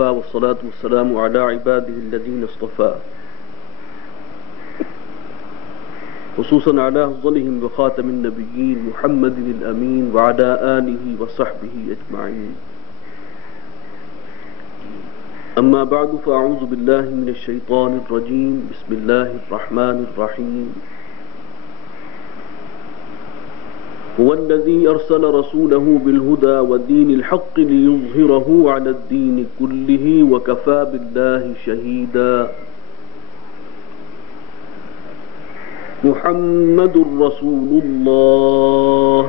وكفى والصلاة والسلام على عباده الذين اصطفى خصوصا على أفضلهم وخاتم النبيين محمد الأمين وعلى آله وصحبه أجمعين. أما بعد فأعوذ بالله من الشيطان الرجيم. بسم الله الرحمن الرحيم. هو الذي أرسل رسوله بالهدى ودين الحق ليظهره على الدين كله وكفى بالله شهيدا. محمد رسول الله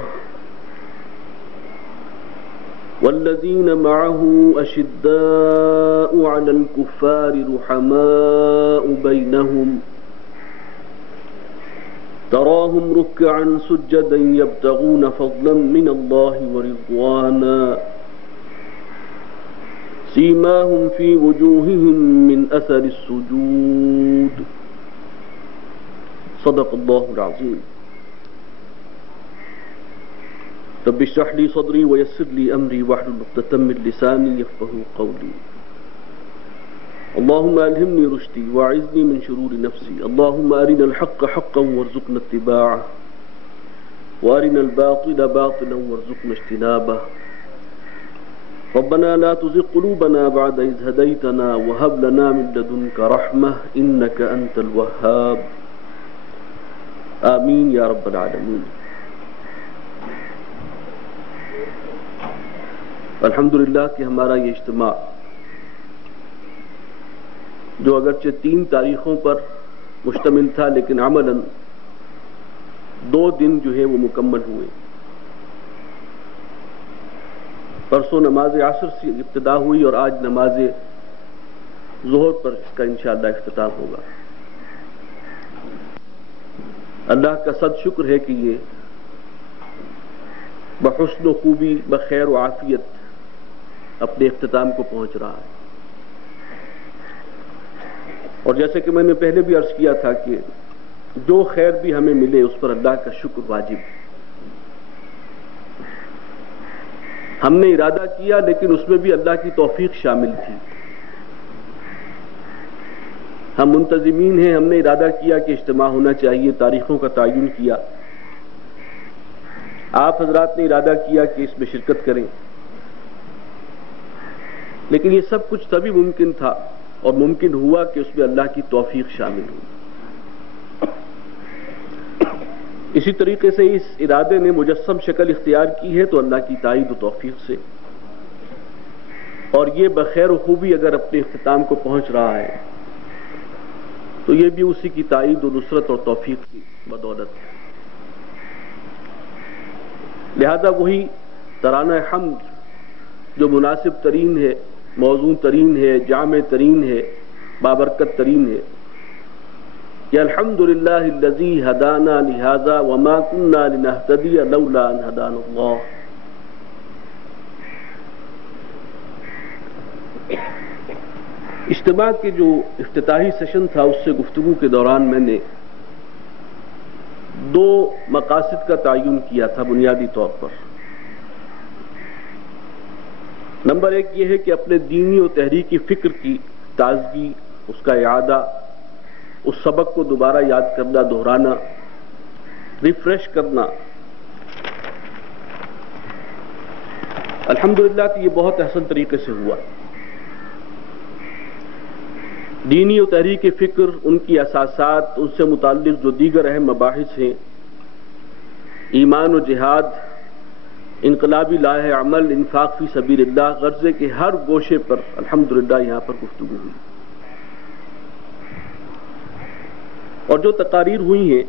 والذين معه أشداء على الكفار رحماء بينهم تراهم ركعا سجدا يبتغون فضلا من الله ورضوانا سيماهم في وجوههم من أثر السجود. صدق الله العظيم. رب اشرح لي صدري ويسر لي أمري واحلل عقدة من لساني يفقهوا قولي. اللهم ألهمني رشدي وأعذني من شرور نفسي. اللهم أرنا الحق حقا وارزقنا اتباعه وأرنا الباطل باطلا وارزقنا اجتنابه. ربنا لا تزغ قلوبنا بعد إذ هديتنا وهب لنا من لدنك رحمة إنك أنت الوهاب. آمین یا رب العالمین. الحمدللہ کہ ہمارا یہ اجتماع جو اگرچہ 3 تاریخوں پر مشتمل تھا لیکن عملاً 2 دن جو ہے وہ مکمل ہوئے. پرسوں نماز عصر سے ابتدا ہوئی اور آج نماز ظہر پر اس کا انشاءاللہ اختتام ہوگا. اللہ کا صد شکر ہے کہ یہ بحسن و خوبی بخیر و عافیت اپنے اختتام کو پہنچ رہا ہے. اور جیسے کہ میں نے پہلے بھی عرض کیا تھا کہ جو خیر بھی ہمیں ملے اس پر اللہ کا شکر واجب. ہم نے ارادہ کیا لیکن اس میں بھی اللہ کی توفیق شامل تھی. ہم منتظمین ہیں، ہم نے ارادہ کیا کہ اجتماع ہونا چاہیے، تاریخوں کا تعین کیا، آپ حضرات نے ارادہ کیا کہ اس میں شرکت کریں، لیکن یہ سب کچھ تبھی ممکن تھا اور ممکن ہوا کہ اس میں اللہ کی توفیق شامل ہوئی. اسی طریقے سے اس ارادے نے مجسم شکل اختیار کی ہے تو اللہ کی تائید و توفیق سے، اور یہ بخیر و خوبی اگر اپنے اختتام کو پہنچ رہا ہے تو یہ بھی اسی کی تائید و نصرت اور توفیق کی بدولت ہے. لہذا وہی ترانہ حمد جو مناسب ترین ہے، موزوں ترین ہے، جامع ترین ہے، بابرکت ترین ہے، کہ الحمدللہ الذی ہدانا لہذا وما کنا لنہتدی لولا ان ہدانا اللہ. اجتماع کے جو افتتاحی سیشن تھا اس سے گفتگو کے دوران میں نے 2 مقاصد کا تعین کیا تھا بنیادی طور پر. نمبر 1 یہ ہے کہ اپنے دینی و تحریکی فکر کی تازگی، اس کا اعادہ، اس سبق کو دوبارہ یاد کرنا، دہرانا، ریفریش کرنا. الحمدللہ کہ یہ بہت احسن طریقے سے ہوا. دینی و تحریک فکر، ان کی اساسات، ان سے متعلق جو دیگر اہم مباحث ہیں، ایمان و جہاد، انقلابی لاہ عمل، انفاق فی سبیل اللہ، غرضے کے ہر گوشے پر الحمدللہ یہاں پر گفتگو ہوئی. اور جو تقاریر ہوئی ہیں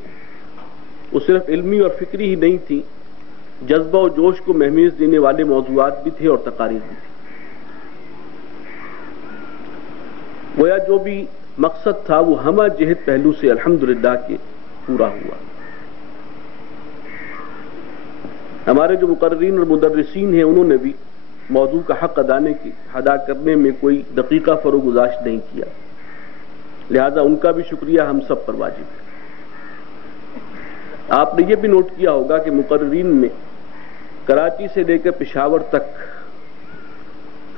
وہ صرف علمی اور فکری ہی نہیں تھی، جذبہ و جوش کو مہمیز دینے والے موضوعات بھی تھے اور تقاریر بھی تھی. گویا جو بھی مقصد تھا وہ ہمہ جہت پہلو سے الحمدللہ کہ پورا ہوا. ہمارے جو مقررین اور مدرسین ہیں انہوں نے بھی موضوع کا حق ادا کرنے میں کوئی دقیقہ فروگزاشت نہیں کیا، لہذا ان کا بھی شکریہ ہم سب پر واجب ہے. آپ نے یہ بھی نوٹ کیا ہوگا کہ مقررین میں کراچی سے لے کر پشاور تک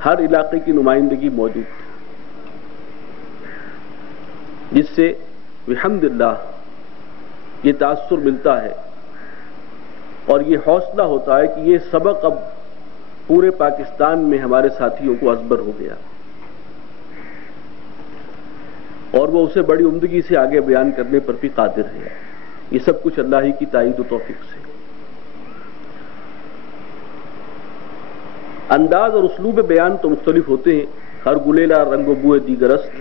ہر علاقے کی نمائندگی موجود تھی، جس سے الحمدللہ یہ تاثر ملتا ہے اور یہ حوصلہ ہوتا ہے کہ یہ سبق اب پورے پاکستان میں ہمارے ساتھیوں کو ازبر ہو گیا اور وہ اسے بڑی عمدگی سے آگے بیان کرنے پر بھی قادر ہے۔ یہ سب کچھ اللہ ہی کی تائید و توفیق سے۔ انداز اور اسلوب بیان تو مختلف ہوتے ہیں، ہر گلیلا رنگ و بوئے دیگر است،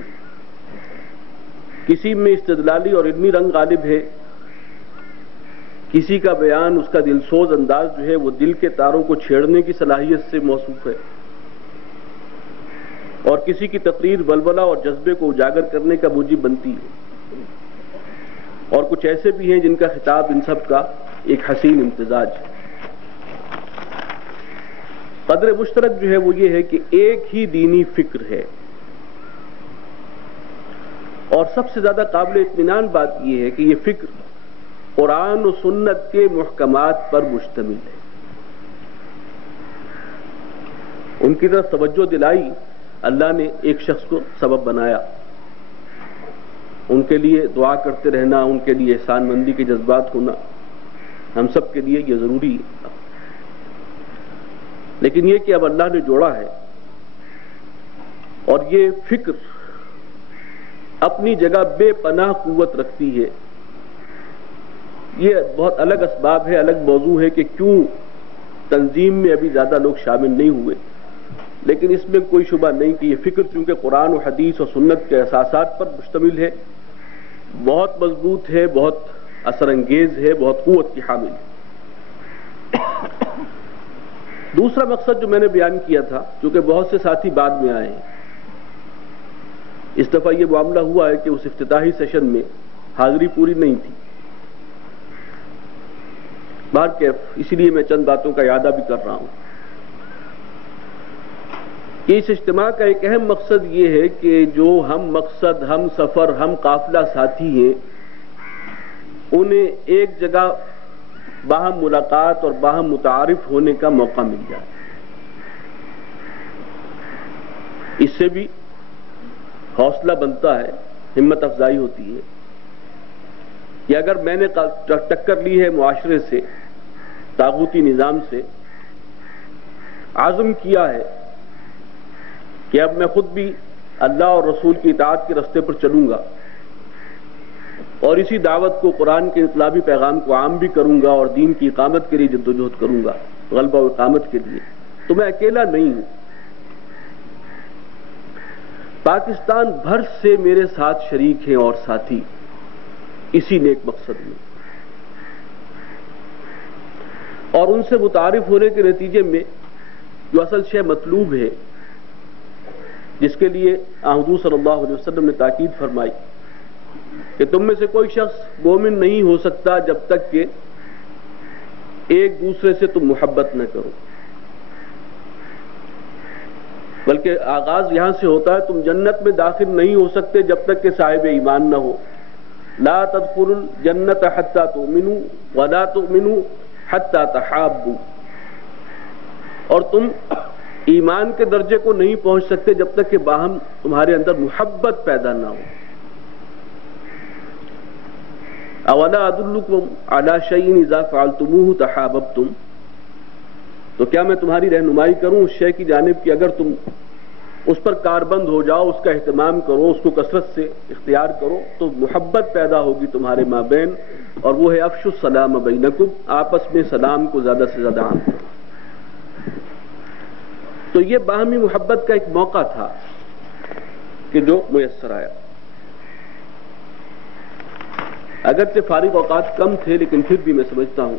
کسی میں استدلالی اور علمی رنگ غالب ہے، کسی کا بیان، اس کا دلسوز انداز جو ہے وہ دل کے تاروں کو چھیڑنے کی صلاحیت سے موصوف ہے، اور کسی کی تقریر ولولہ اور جذبے کو اجاگر کرنے کا موجب بنتی ہے، اور کچھ ایسے بھی ہیں جن کا خطاب ان سب کا ایک حسین امتزاج ہے۔ قدر مشترک جو ہے وہ یہ ہے کہ ایک ہی دینی فکر ہے، اور سب سے زیادہ قابل اطمینان بات یہ ہے کہ یہ فکر قرآن و سنت کے محکمات پر مشتمل ہے۔ ان کی طرف توجہ دلائی، اللہ نے ایک شخص کو سبب بنایا، ان کے لیے دعا کرتے رہنا، ان کے لیے احسان مندی کے جذبات ہونا ہم سب کے لیے یہ ضروری ہے، لیکن یہ کہ اب اللہ نے جوڑا ہے اور یہ فکر اپنی جگہ بے پناہ قوت رکھتی ہے۔ یہ بہت الگ اسباب ہے، الگ موضوع ہے کہ کیوں تنظیم میں ابھی زیادہ لوگ شامل نہیں ہوئے، لیکن اس میں کوئی شبہ نہیں کہ یہ فکر چونکہ قرآن و حدیث اور سنت کے اساسات پر مشتمل ہے، بہت مضبوط ہے، بہت اثر انگیز ہے، بہت قوت کی حامل ہے۔ دوسرا مقصد جو میں نے بیان کیا تھا، چونکہ بہت سے ساتھی بعد میں آئے ہیں، اس دفعہ یہ معاملہ ہوا ہے کہ اس افتتاحی سیشن میں حاضری پوری نہیں تھی، بہرکیف اسی لیے میں چند باتوں کا اعادہ بھی کر رہا ہوں کہ اس اجتماع کا ایک اہم مقصد یہ ہے کہ جو ہم مقصد، ہم سفر، ہم قافلہ ساتھی ہیں، انہیں ایک جگہ باہم ملاقات اور باہم متعارف ہونے کا موقع مل جائے۔ اس سے بھی حوصلہ بنتا ہے، ہمت افزائی ہوتی ہے کہ اگر میں نے ٹکر لی ہے معاشرے سے، طاغوتی نظام سے، عزم کیا ہے کہ اب میں خود بھی اللہ اور رسول کی اطاعت کے رستے پر چلوں گا اور اسی دعوت کو، قرآن کے انقلابی پیغام کو عام بھی کروں گا اور دین کی اقامت کے لیے جدوجہد کروں گا، غلبہ و اقامت کے لیے، تو میں اکیلا نہیں ہوں، پاکستان بھر سے میرے ساتھ شریک ہیں اور ساتھی اسی نیک مقصد میں، اور ان سے متعارف ہونے کے نتیجے میں جو اصل شے مطلوب ہے، جس کے لیے حضور صلی اللہ علیہ وسلم نے تاکید فرمائی کہ تم میں سے کوئی شخص مومن نہیں ہو سکتا جب تک کہ ایک دوسرے سے تم محبت نہ کرو، بلکہ آغاز یہاں سے ہوتا ہے، تم جنت میں داخل نہیں ہو سکتے جب تک کہ صاحب ایمان نہ ہو، لا تدخلوا الجنت حتى تؤمنوا ولا تؤمنوا حتى تحابوا، اور تم ایمان کے درجے کو نہیں پہنچ سکتے جب تک کہ باہم تمہارے اندر محبت پیدا نہ ہو۔ اولا ادلکم علی شیء اذا فعلتموه تحاببتم، تو کیا میں تمہاری رہنمائی کروں اس شے کی جانب کہ اگر تم اس پر کاربند ہو جاؤ، اس کا اہتمام کرو، اس کو کثرت سے اختیار کرو، تو محبت پیدا ہوگی تمہارے مابین، اور وہ ہے افشوا السلام بینکم، آپس میں سلام کو زیادہ سے زیادہ عام کرو۔ تو یہ باہمی محبت کا ایک موقع تھا کہ جو میسر آیا، اگرچہ فارغ اوقات کم تھے، لیکن پھر بھی میں سمجھتا ہوں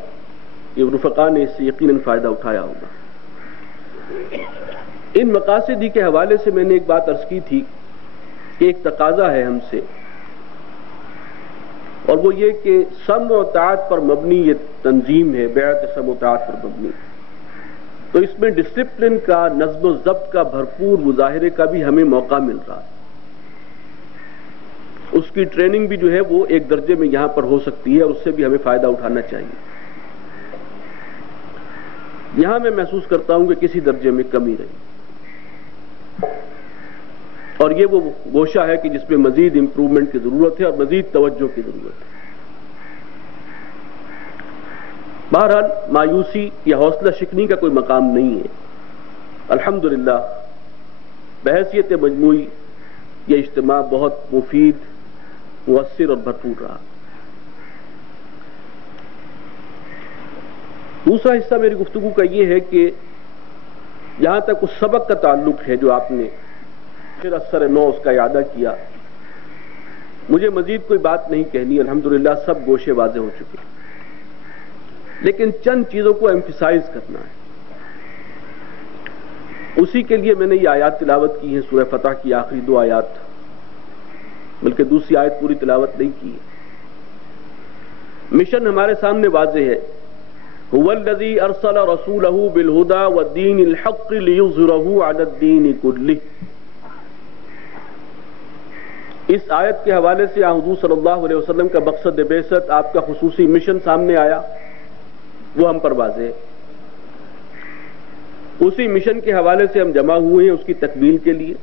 کہ رفقا نے اس سے یقیناً فائدہ اٹھایا ہوگا۔ ان مقاصد ہی کے حوالے سے میں نے ایک بات عرض کی تھی کہ ایک تقاضا ہے ہم سے، اور وہ یہ کہ سمع و طاعت پر مبنی یہ تنظیم ہے، بیعت سمع و طاعت پر مبنی، تو اس میں ڈسپلن کا، نظم و ضبط کا بھرپور مظاہرے کا بھی ہمیں موقع مل رہا ہے۔ اس کی ٹریننگ بھی جو ہے وہ ایک درجے میں یہاں پر ہو سکتی ہے، اور اس سے بھی ہمیں فائدہ اٹھانا چاہیے۔ یہاں میں محسوس کرتا ہوں کہ کسی درجے میں کمی رہی، اور یہ وہ گوشہ ہے کہ جس میں مزید امپروومنٹ کی ضرورت ہے اور مزید توجہ کی ضرورت ہے۔ بہرحال مایوسی یا حوصلہ شکنی کا کوئی مقام نہیں ہے۔ الحمدللہ بحیثیت مجموعی یہ اجتماع بہت مفید، مؤثر اور بھرپور رہا۔ دوسرا حصہ میری گفتگو کا یہ ہے کہ جہاں تک اس سبق کا تعلق ہے جو آپ نے پھر اثر نو اس کا اعادہ کیا، مجھے مزید کوئی بات نہیں کہنی، الحمدللہ سب گوشے واضح ہو چکے، لیکن چند چیزوں کو ایمفیسائز کرنا ہے۔ اسی کے لیے میں نے یہ آیات تلاوت کی ہیں، سورہ فتح کی آخری 2 آیات، بلکہ دوسری آیت پوری تلاوت نہیں کی ہے۔ مشن ہمارے سامنے واضح ہے، هو الذی ارسل رسولہ بالہدی والدین الحق لیظہرہ علی الدین کلہ۔ اس آیت کے حوالے سے حضور صلی اللہ علیہ وسلم کا مقصد بعثت، آپ کا خصوصی مشن سامنے آیا، وہ ہم پر واضح ہے۔ اسی مشن کے حوالے سے ہم جمع ہوئے ہیں اس کی تکمیل کے لیے۔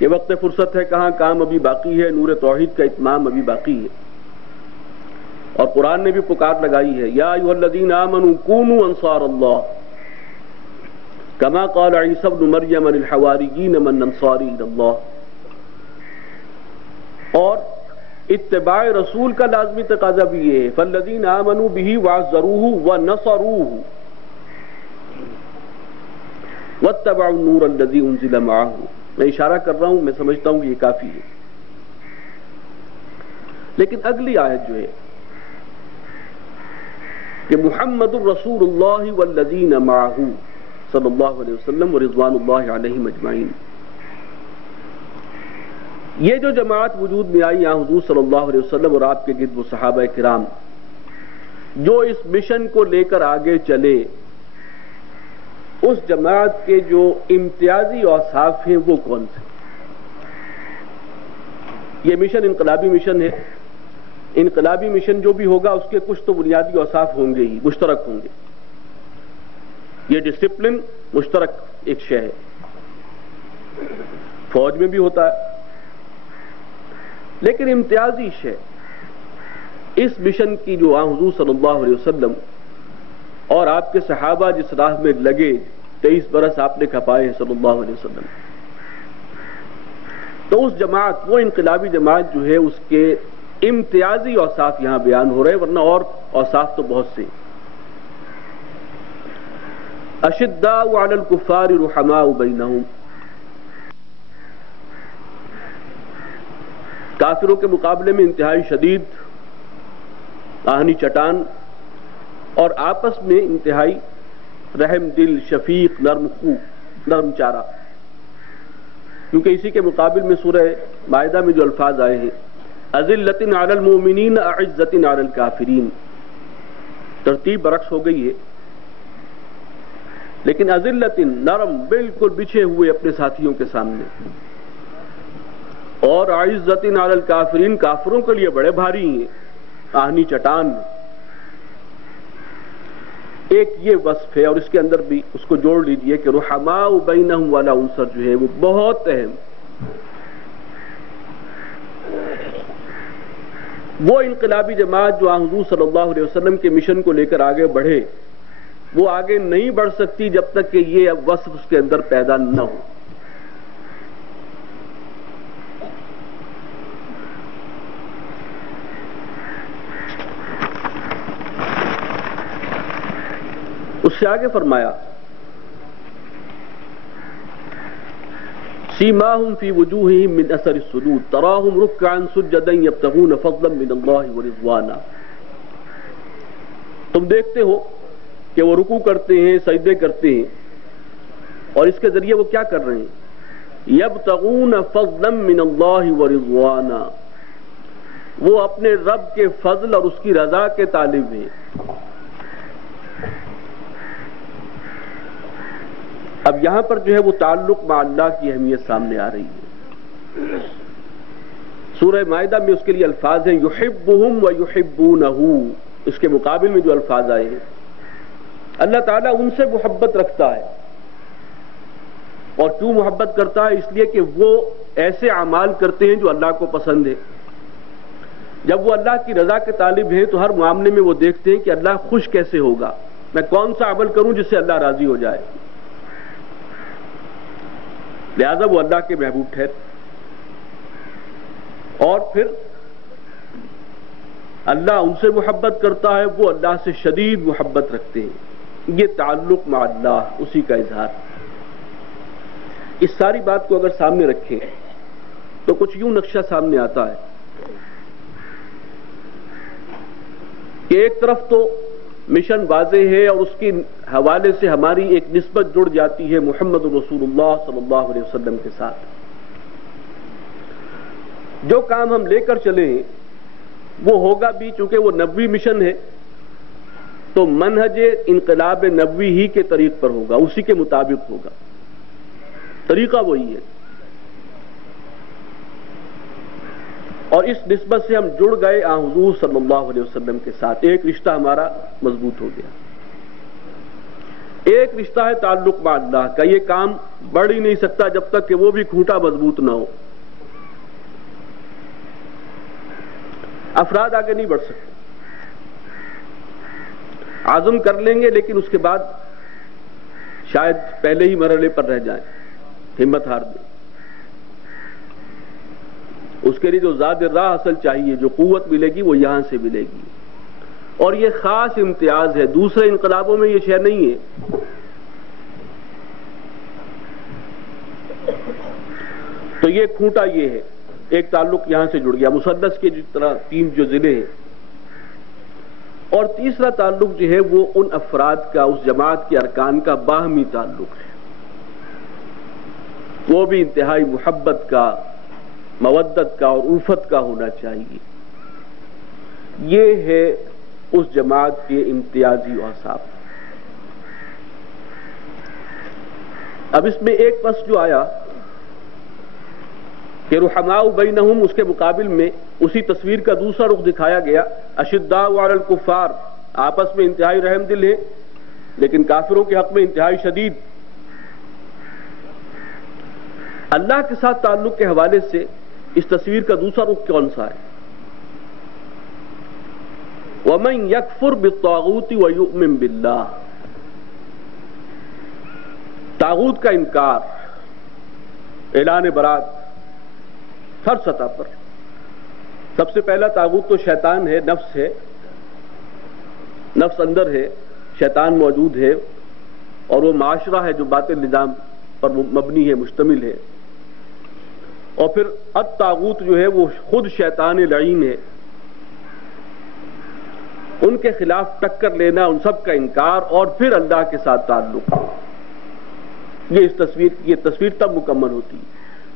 یہ وقت فرصت ہے، کہاں کام ابھی باقی ہے، نور توحید کا اتمام ابھی باقی ہے، اور قرآن نے بھی پکار لگائی ہے، یا ایھا الذین آمنوا کونوا انصار اللہ کما قال عیسی ابن مریم للحواریین من انصاری الی اللہ۔ اور اتباع رسول کا لازمی تقاضا بھی یہ ہے، فالذین آمنوا بہ وعزروہ ونصروہ واتبعوا النور الذی انزل معہ۔ میں اشارہ کر رہا ہوں، میں سمجھتا ہوں کہ یہ کافی ہے۔ لیکن اگلی آیت جو ہے کہ محمد الرسول اللہ والذین معہ صلی اللہ علیہ وسلم ورضوان اللہ علیہم اجمعین، یہ جو جماعت وجود میں آئی یہاں حضور صلی اللہ علیہ وسلم اور آپ کے گرد وہ صحابہ کرام جو اس مشن کو لے کر آگے چلے، اس جماعت کے جو امتیازی اوصاف ہیں وہ کون سے؟ یہ مشن انقلابی مشن ہے، انقلابی مشن جو بھی ہوگا اس کے کچھ تو بنیادی اوصاف ہوں گے ہی، مشترک ہوں گے۔ یہ ڈسپلن مشترک ایک شے ہے، فوج میں بھی ہوتا ہے، لیکن امتیازی شے اس مشن کی جو حضور صلی اللہ علیہ وسلم اور آپ کے صحابہ جس راہ میں لگے، 23 برس آپ نے کھپائے ہیں صلی اللہ علیہ وسلم، تو اس جماعت، وہ انقلابی جماعت جو ہے، اس کے امتیازی اوصاف یہاں بیان ہو رہے ہیں، ورنہ اور اوصاف تو بہت سے۔ اشداء علی الکفار رحماء بینہم، کافروں کے مقابلے میں انتہائی شدید، آہنی چٹان، اور آپس میں انتہائی رحم دل، شفیق، نرم خو، نرم چارہ۔ کیونکہ اسی کے مقابل میں سورہ مائدہ میں جو الفاظ آئے ہیں، اذلۃ علی المؤمنین اعزۃ علی الکافرین، ترتیب برعکس ہو گئی ہے، لیکن اذلۃ نرم، بالکل بچھے ہوئے اپنے ساتھیوں کے سامنے، اور اعزۃ علی الکافرین، کافروں کے لیے بڑے بھاری ہیں، آہنی چٹان۔ ایک یہ وصف ہے، اور اس کے اندر بھی اس کو جوڑ لیجئے کہ رحماء بینہم والا عنصر جو ہے وہ بہت اہم۔ وہ انقلابی جماعت جو حضور صلی اللہ علیہ وسلم کے مشن کو لے کر آگے بڑھے، وہ آگے نہیں بڑھ سکتی جب تک کہ یہ وصف اس کے اندر پیدا نہ ہو۔ اس سے آگے فرمایا، سیماہم فی وجوہہم من اثر السجود تراہم رکعا سجدا یبتغون فضلا من اللہ ورضوانا۔ تم دیکھتے ہو کہ وہ رکوع کرتے ہیں، سجدے کرتے ہیں، اور اس کے ذریعے وہ کیا کر رہے ہیں؟ یبتغون فضلا من اللہ ورضوانا، وہ اپنے رب کے فضل اور اس کی رضا کے طالب ہیں۔ اب یہاں پر جو ہے وہ تعلق مع اللہ کی اہمیت سامنے آ رہی ہے۔ سورہ مائدہ میں اس کے لیے الفاظ ہیں یحبہم ویحبونہ، اس کے مقابل میں جو الفاظ آئے ہیں، اللہ تعالیٰ ان سے محبت رکھتا ہے اور کیوں محبت کرتا ہے؟ اس لیے کہ وہ ایسے اعمال کرتے ہیں جو اللہ کو پسند ہے۔ جب وہ اللہ کی رضا کے طالب ہیں تو ہر معاملے میں وہ دیکھتے ہیں کہ اللہ خوش کیسے ہوگا، میں کون سا عمل کروں جس سے اللہ راضی ہو جائے، لہذا وہ اللہ کے محبوب ٹھہرے۔ اور پھر اللہ ان سے محبت کرتا ہے، وہ اللہ سے شدید محبت رکھتے ہیں، یہ تعلق مع اللہ، اسی کا اظہار۔ اس ساری بات کو اگر سامنے رکھیں تو کچھ یوں نقشہ سامنے آتا ہے کہ ایک طرف تو مشن واضح ہے اور اس کے حوالے سے ہماری ایک نسبت جڑ جاتی ہے محمد رسول اللہ صلی اللہ علیہ وسلم کے ساتھ۔ جو کام ہم لے کر چلیں وہ ہوگا بھی، چونکہ وہ نبوی مشن ہے تو منہج انقلاب نبوی ہی کے طریق پر ہوگا، اسی کے مطابق ہوگا، طریقہ وہی ہے۔ اور اس نسبت سے ہم جڑ گئے حضور صلی اللہ علیہ وسلم کے ساتھ، ایک رشتہ ہمارا مضبوط ہو گیا۔ ایک رشتہ ہے تعلق مع اللہ کا، یہ کام بڑھ ہی نہیں سکتا جب تک کہ وہ بھی کھوٹا مضبوط نہ ہو، افراد آگے نہیں بڑھ سکتے، عزم کر لیں گے لیکن اس کے بعد شاید پہلے ہی مرحلے پر رہ جائیں، ہمت ہار دیں۔ اس کے لیے جو زاد راہ اصل چاہیے، جو قوت ملے گی وہ یہاں سے ملے گی، اور یہ خاص امتیاز ہے، دوسرے انقلابوں میں یہ شے نہیں ہے۔ تو یہ کھوٹا یہ ہے، ایک تعلق یہاں سے جڑ گیا، مثلث کے جس طرح تین جو ضلع ہیں۔ اور تیسرا تعلق جو ہے وہ ان افراد کا، اس جماعت کے ارکان کا باہمی تعلق ہے، وہ بھی انتہائی محبت کا، مودت کا اور الفت کا ہونا چاہیے۔ یہ ہے اس جماعت کے امتیازی اوصاف۔ اب اس میں ایک پس جو آیا کہ رحماء بینہم، اس کے مقابل میں اسی تصویر کا دوسرا رخ دکھایا گیا، اشداء علی الکفار، آپس میں انتہائی رحم دل ہیں لیکن کافروں کے حق میں انتہائی شدید۔ اللہ کے ساتھ تعلق کے حوالے سے اس تصویر کا دوسرا رخ کون سا ہے؟ وَمَن يَكْفُرْ بِالطَّاغُوتِ وَيُؤْمِن بِاللَّهِ، طاغوت کا انکار، اعلان برات ہر سطح پر۔ سب سے پہلا طاغوت تو شیطان ہے، نفس ہے، نفس اندر ہے، شیطان موجود ہے، اور وہ معاشرہ ہے جو باطل نظام پر مبنی ہے، مشتمل ہے۔ اور پھر الطاغوت جو ہے وہ خود شیطان لعین ہے، ان کے خلاف ٹکر لینا، ان سب کا انکار، اور پھر اللہ کے ساتھ تعلق۔ یہ تصویر تب مکمل ہوتی ہے۔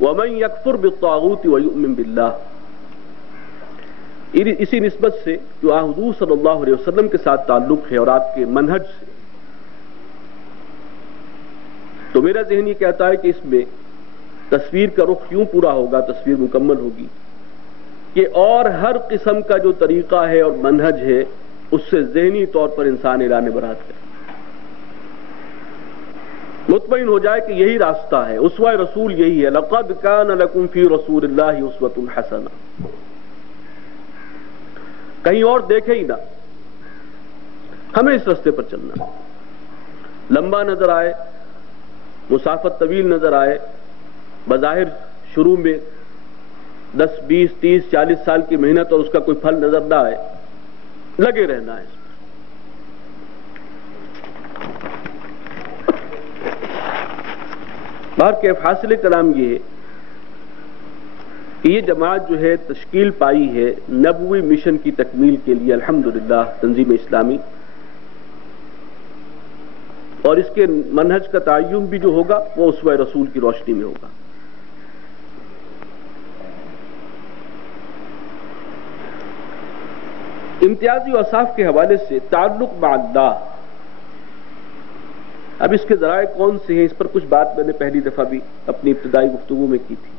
وَمَن يَكْفُرْ بِالطَّاغُوتِ وَيُؤْمِن بِاللَّهِ، اسی نسبت سے جو حضور صلی اللہ علیہ وسلم کے ساتھ تعلق ہے اور آپ کے منہج سے، تو میرا ذہن یہ کہتا ہے کہ اس میں تصویر کا رخ یوں پورا ہوگا، تصویر مکمل ہوگی کہ اور ہر قسم کا جو طریقہ ہے اور منہج ہے اس سے ذہنی طور پر انسان اعلان برات کرے، مطمئن ہو جائے کہ یہی راستہ ہے، اسوہ رسول یہی ہے۔ لَقَدْ كَانَ لَكُمْ فِي رَسُولِ اللَّهِ أُسْوَةٌ حَسَنَةٌ، کہیں اور دیکھے ہی نہ، ہمیں اس راستے پر چلنا، لمبا نظر آئے، مسافت طویل نظر آئے، بظاہر شروع میں 10 20 30 40 سال کی محنت اور اس کا کوئی پھل نظر نہ آئے، لگے رہنا ہے۔ باہر کے حاصل کلام یہ ہے کہ یہ جماعت جو ہے تشکیل پائی ہے نبوی مشن کی تکمیل کے لیے، الحمدللہ، تنظیم اسلامی، اور اس کے منہج کا تعین بھی جو ہوگا وہ اسوہ رسول کی روشنی میں ہوگا۔ امتیازی اوصاف کے حوالے سے تعلق مع اللہ، اب اس کے ذرائع کون سے ہیں، اس پر کچھ بات میں نے پہلی دفعہ بھی اپنی ابتدائی گفتگو میں کی تھی۔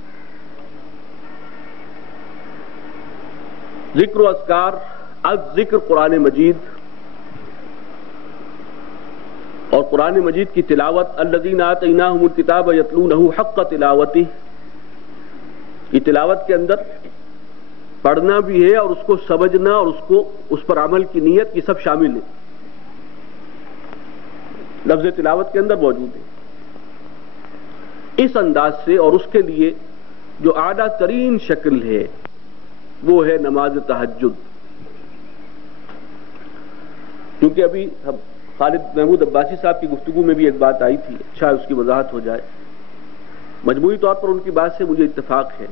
ذکر و اذکار، ذکر قرآن مجید اور قرآن مجید کی تلاوت الذین آتیناہم الکتاب یتلونہ حق تلاوتہ، یہ تلاوت کے اندر پڑھنا بھی ہے اور اس کو سمجھنا اور اس پر عمل کی نیت، یہ سب شامل ہے، لفظ تلاوت کے اندر موجود ہے۔ اس انداز سے اور اس کے لیے جو اعلیٰ ترین شکل ہے وہ ہے نماز تہجد۔ کیونکہ ابھی ہم خالد محمود عباسی صاحب کی گفتگو میں بھی ایک بات آئی تھی، اچھا اس کی وضاحت ہو جائے۔ مجموعی طور پر ان کی بات سے مجھے اتفاق ہے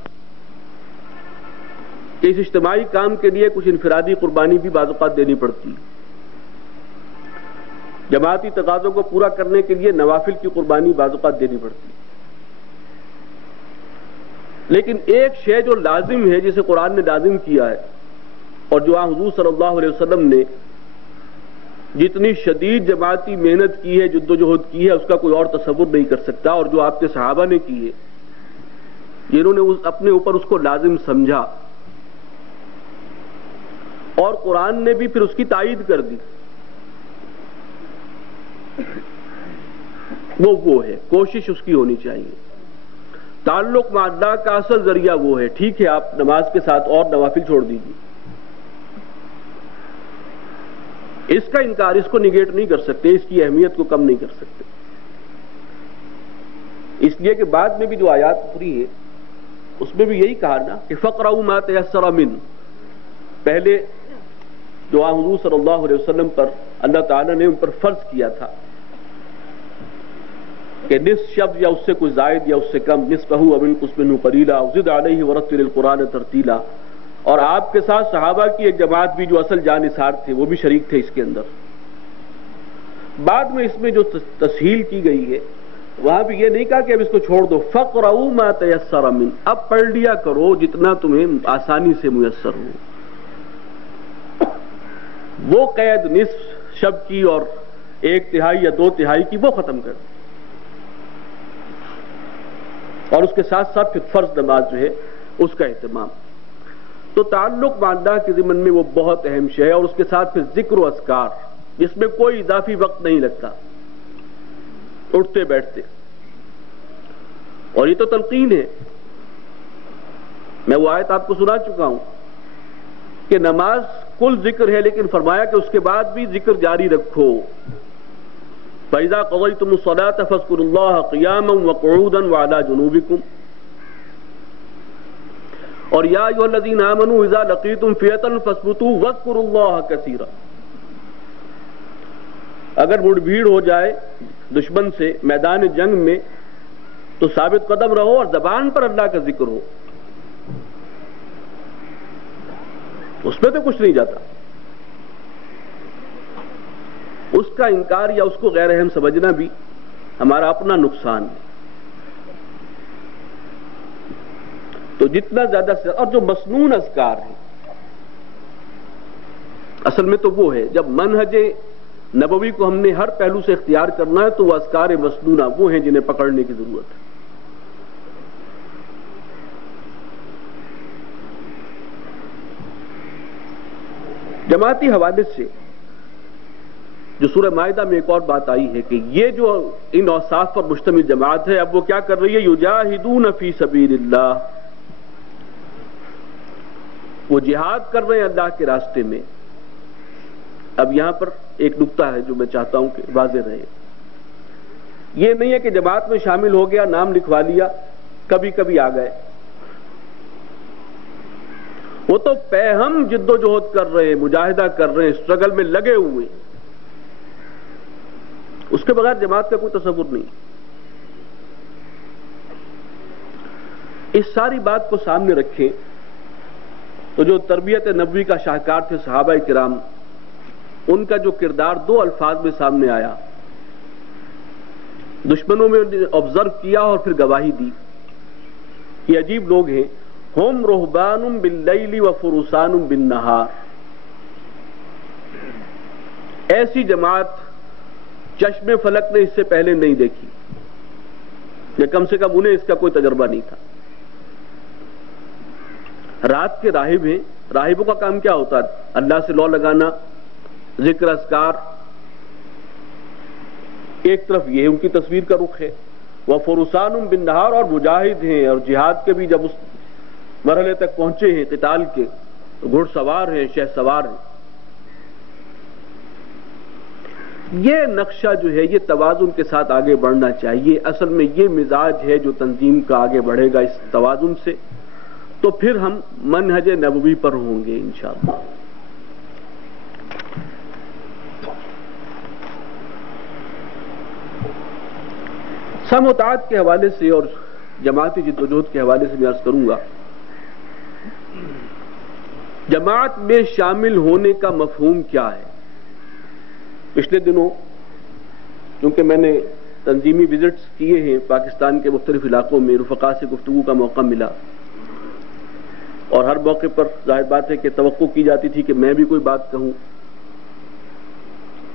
کہ اس اجتماعی کام کے لیے کچھ انفرادی قربانی بھی بعض اوقات دینی پڑتی، جماعتی تقاضوں کو پورا کرنے کے لیے نوافل کی قربانی بعض اوقات دینی پڑتی، لیکن ایک شے جو لازم ہے جسے قرآن نے لازم کیا ہے اور جو حضور صلی اللہ علیہ وسلم نے جتنی شدید جماعتی محنت کی ہے، جدوجہد کی ہے، اس کا کوئی اور تصور نہیں کر سکتا، اور جو آپ کے صحابہ نے کی ہے جنہوں نے اپنے اوپر اس کو لازم سمجھا، اور قرآن نے بھی پھر اس کی تائید کر دی، وہ ہے کوشش اس کی ہونی چاہیے۔ تعلق مع اللہ کا اصل ذریعہ وہ ہے، ٹھیک ہے آپ نماز کے ساتھ اور نوافل چھوڑ دیجیے، اس کا انکار، اس کو نگیٹ نہیں کر سکتے، اس کی اہمیت کو کم نہیں کر سکتے، اس لیے کہ بعد میں بھی جو آیات اتری ہے اس میں بھی یہی کہا نا کہ فَقْرَؤْا مَا تَيَسَّرَ مِنْهُ، پہلے جو حضور صلی اللہ علیہ وسلم پر اللہ تعالیٰ نے ان پر فرض کیا تھا کہ نصف شب یا اس سے کوئی زائد یا اس سے کم، نصفہ او انقص منہ قلیلا وزد علیہ ورتل القرآن ترتیلا، اور آپ کے ساتھ صحابہ کی ایک جماعت بھی جو اصل جانثار تھے وہ بھی شریک تھے اس کے اندر۔ بعد میں اس میں جو تسہیل کی گئی ہے وہاں بھی یہ نہیں کہا کہ اب اس کو چھوڑ دو، فَقْرَؤْا مَا تَيَسَّرَ مِنْهُ، اب پڑھ لیا کرو جتنا تمہیں آسانی سے میسر ہو۔ وہ قید نصف شب کی اور ایک تہائی یا دو تہائی کی وہ ختم کر، اور اس کے ساتھ ساتھ پھر فرض نماز جو ہے اس کا اہتمام۔ تو تعلق مع اللہ کے ضمن میں وہ بہت اہم شے ہے، اور اس کے ساتھ پھر ذکر و اذکار جس میں کوئی اضافی وقت نہیں لگتا، اٹھتے بیٹھتے، اور یہ تو تلقین ہے، میں وہ آیت آپ کو سنا چکا ہوں کہ نماز کل ذکر ہے، لیکن فرمایا کہ اس کے بعد بھی ذکر جاری رکھو۔ فَإِذَا قَضَيْتُمُ الصَّلَاةَ فَاذْكُرُوا اللَّهَ قِيَامًا وَقُعُودًا وَعَلَى جُنُوبِكُمْ، اور یا ایھا الذین آمنوا اذا لقیتم فئۃ فاثبتوا واذکروا اللہ کثیرا، اگر مڑ بھیڑ ہو جائے دشمن سے میدان جنگ میں تو ثابت قدم رہو اور زبان پر اللہ کا ذکر ہو، اس میں تو کچھ نہیں جاتا۔ اس کا انکار یا اس کو غیر اہم سمجھنا بھی ہمارا اپنا نقصان ہے۔ تو جتنا زیادہ سے، اور جو مسنون اذکار ہیں اصل میں تو وہ ہے، جب منہج نبوی کو ہم نے ہر پہلو سے اختیار کرنا ہے تو وہ اذکار مسنونہ وہ ہیں جنہیں پکڑنے کی ضرورت ہے۔ جماعتی حوالے سے جو سورہ مائدہ میں ایک اور بات آئی ہے کہ یہ جو ان اوصاف پر مشتمل جماعت ہے، اب وہ کیا کر رہی ہے؟ یجاہدون فی سبیل اللہ، وہ جہاد کر رہے ہیں اللہ کے راستے میں۔ اب یہاں پر ایک نقطہ ہے جو میں چاہتا ہوں کہ واضح رہے، یہ نہیں ہے کہ جماعت میں شامل ہو گیا، نام لکھوا لیا، کبھی کبھی آ گئے، وہ تو پہم جد و جہد کر رہے ہیں، مجاہدہ کر رہے ہیں، اسٹرگل میں لگے ہوئے، اس کے بغیر جماعت کا کوئی تصور نہیں۔ اس ساری بات کو سامنے رکھیں تو جو تربیت نبوی کا شاہکار تھے صحابہ کرام، ان کا جو کردار دو الفاظ میں سامنے آیا، دشمنوں میں آبزرو کیا اور پھر گواہی دی، یہ عجیب لوگ ہیں۔ ہم رہبان باللیل و فرسان بالنہار، ایسی جماعت چشم فلک نے اس سے پہلے نہیں دیکھی، یا کم سے کم انہیں اس کا کوئی تجربہ نہیں تھا۔ رات کے راہب ہیں، راہبوں کا کام کیا ہوتا ہے؟ اللہ سے لو لگانا، ذکر اذکار، ایک طرف یہ ان کی تصویر کا رخ ہے، وہ فرسان بالنہار، اور مجاہد ہیں، اور جہاد کے بھی جب اس مرحلے تک پہنچے ہیں قتال کے تو گھڑ سوار ہیں، شہ سوار ہیں۔ یہ نقشہ جو ہے یہ توازن کے ساتھ آگے بڑھنا چاہیے۔ اصل میں یہ مزاج ہے جو تنظیم کا آگے بڑھے گا اس توازن سے، تو پھر ہم منہج نبوی پر ہوں گے انشاءاللہ۔ سم و طاعت کے حوالے سے اور جماعتی جدوجہد کے حوالے سے میں عرض کروں گا، جماعت میں شامل ہونے کا مفہوم کیا ہے؟ پچھلے دنوں کیونکہ میں نے تنظیمی وزٹس کیے ہیں پاکستان کے مختلف علاقوں میں، رفقا سے گفتگو کا موقع ملا، اور ہر موقع پر ظاہر بات ہے کہ توقع کی جاتی تھی کہ میں بھی کوئی بات کہوں،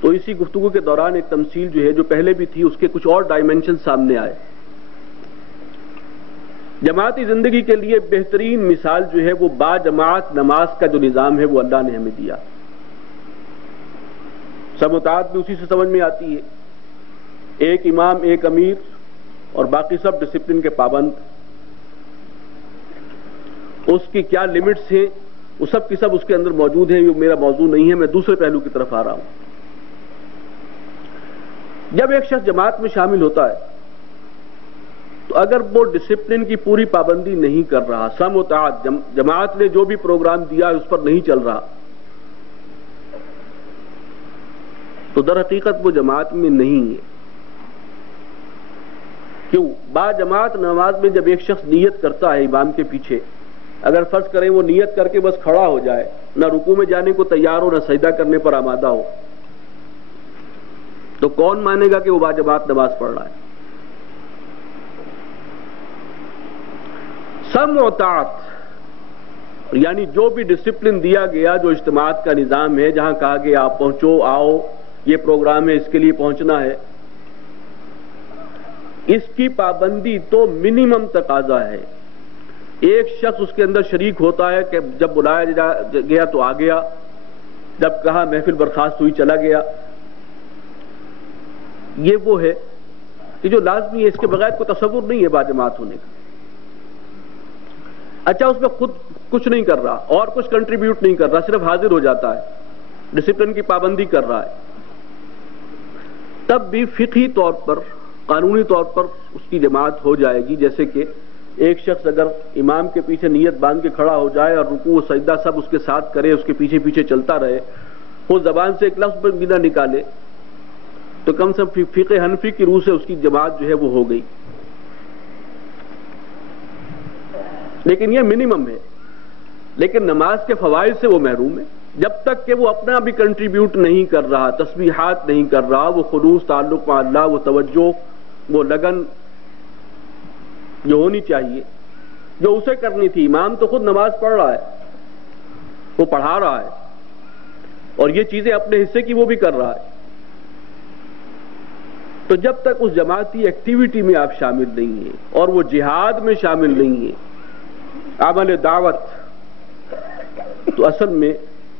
تو اسی گفتگو کے دوران ایک تمثیل جو ہے جو پہلے بھی تھی اس کے کچھ اور ڈائمنشن سامنے آئے۔ جماعتی زندگی کے لیے بہترین مثال جو ہے وہ با جماعت نماز کا جو نظام ہے وہ اللہ نے ہمیں دیا۔ سم و طاعت بھی اسی سے سمجھ میں آتی ہے، ایک امام، ایک امیر، اور باقی سب ڈسپلن کے پابند۔ اس کی کیا لمٹس ہیں وہ سب کی سب اس کے اندر موجود ہیں، یہ میرا موضوع نہیں ہے، میں دوسرے پہلو کی طرف آ رہا ہوں۔ جب ایک شخص جماعت میں شامل ہوتا ہے تو اگر وہ ڈسپلن کی پوری پابندی نہیں کر رہا، سم و طاعت جماعت نے جو بھی پروگرام دیا ہے اس پر نہیں چل رہا، تو در حقیقت وہ جماعت میں نہیں ہے۔ کیوں؟ با جماعت نماز میں جب ایک شخص نیت کرتا ہے امام کے پیچھے، اگر فرض کریں وہ نیت کر کے بس کھڑا ہو جائے، نہ رکوع میں جانے کو تیار ہو، نہ سجدہ کرنے پر آمادہ ہو، تو کون مانے گا کہ وہ با جماعت نماز پڑھ رہا ہے؟ سم و طاعت یعنی جو بھی ڈسپلن دیا گیا، جو اجتماعات کا نظام ہے، جہاں کہا گیا آپ پہنچو، آؤ، یہ پروگرام ہے، اس کے لیے پہنچنا ہے، اس کی پابندی تو منیمم تقاضا ہے۔ ایک شخص اس کے اندر شریک ہوتا ہے کہ جب بلایا گیا تو آ گیا، جب کہا محفل برخاست ہوئی چلا گیا، یہ وہ ہے کہ جو لازمی ہے، اس کے بغیر کوئی تصور نہیں ہے باجماعت ہونے کا۔ اچھا اس میں خود کچھ نہیں کر رہا اور کچھ کنٹریبیوٹ نہیں کر رہا، صرف حاضر ہو جاتا ہے، ڈسپلن کی پابندی کر رہا ہے، تب بھی فقہی طور پر، قانونی طور پر اس کی جماعت ہو جائے گی۔ جیسے کہ ایک شخص اگر امام کے پیچھے نیت باندھ کے کھڑا ہو جائے اور رکوع و سجدہ سب اس کے ساتھ کرے، اس کے پیچھے پیچھے چلتا رہے، وہ زبان سے ایک لفظ بھی نہ نکالے، تو کم سے کم فقہ حنفی کی روح سے اس کی جماعت جو ہے وہ ہو گئی۔ لیکن یہ منیمم ہے، لیکن نماز کے فوائد سے وہ محروم ہے۔ جب تک کہ وہ اپنا بھی کنٹریبیوٹ نہیں کر رہا، تسبیحات نہیں کر رہا، وہ خلوص، تعلق مع اللہ، وہ توجہ، وہ لگن جو ہونی چاہیے، جو اسے کرنی تھی۔ امام تو خود نماز پڑھ رہا ہے، وہ پڑھا رہا ہے، اور یہ چیزیں اپنے حصے کی وہ بھی کر رہا ہے، تو جب تک اس جماعتی ایکٹیویٹی میں آپ شامل نہیں ہیں اور وہ جہاد میں شامل نہیں ہیں، عمل دعوت، تو اصل میں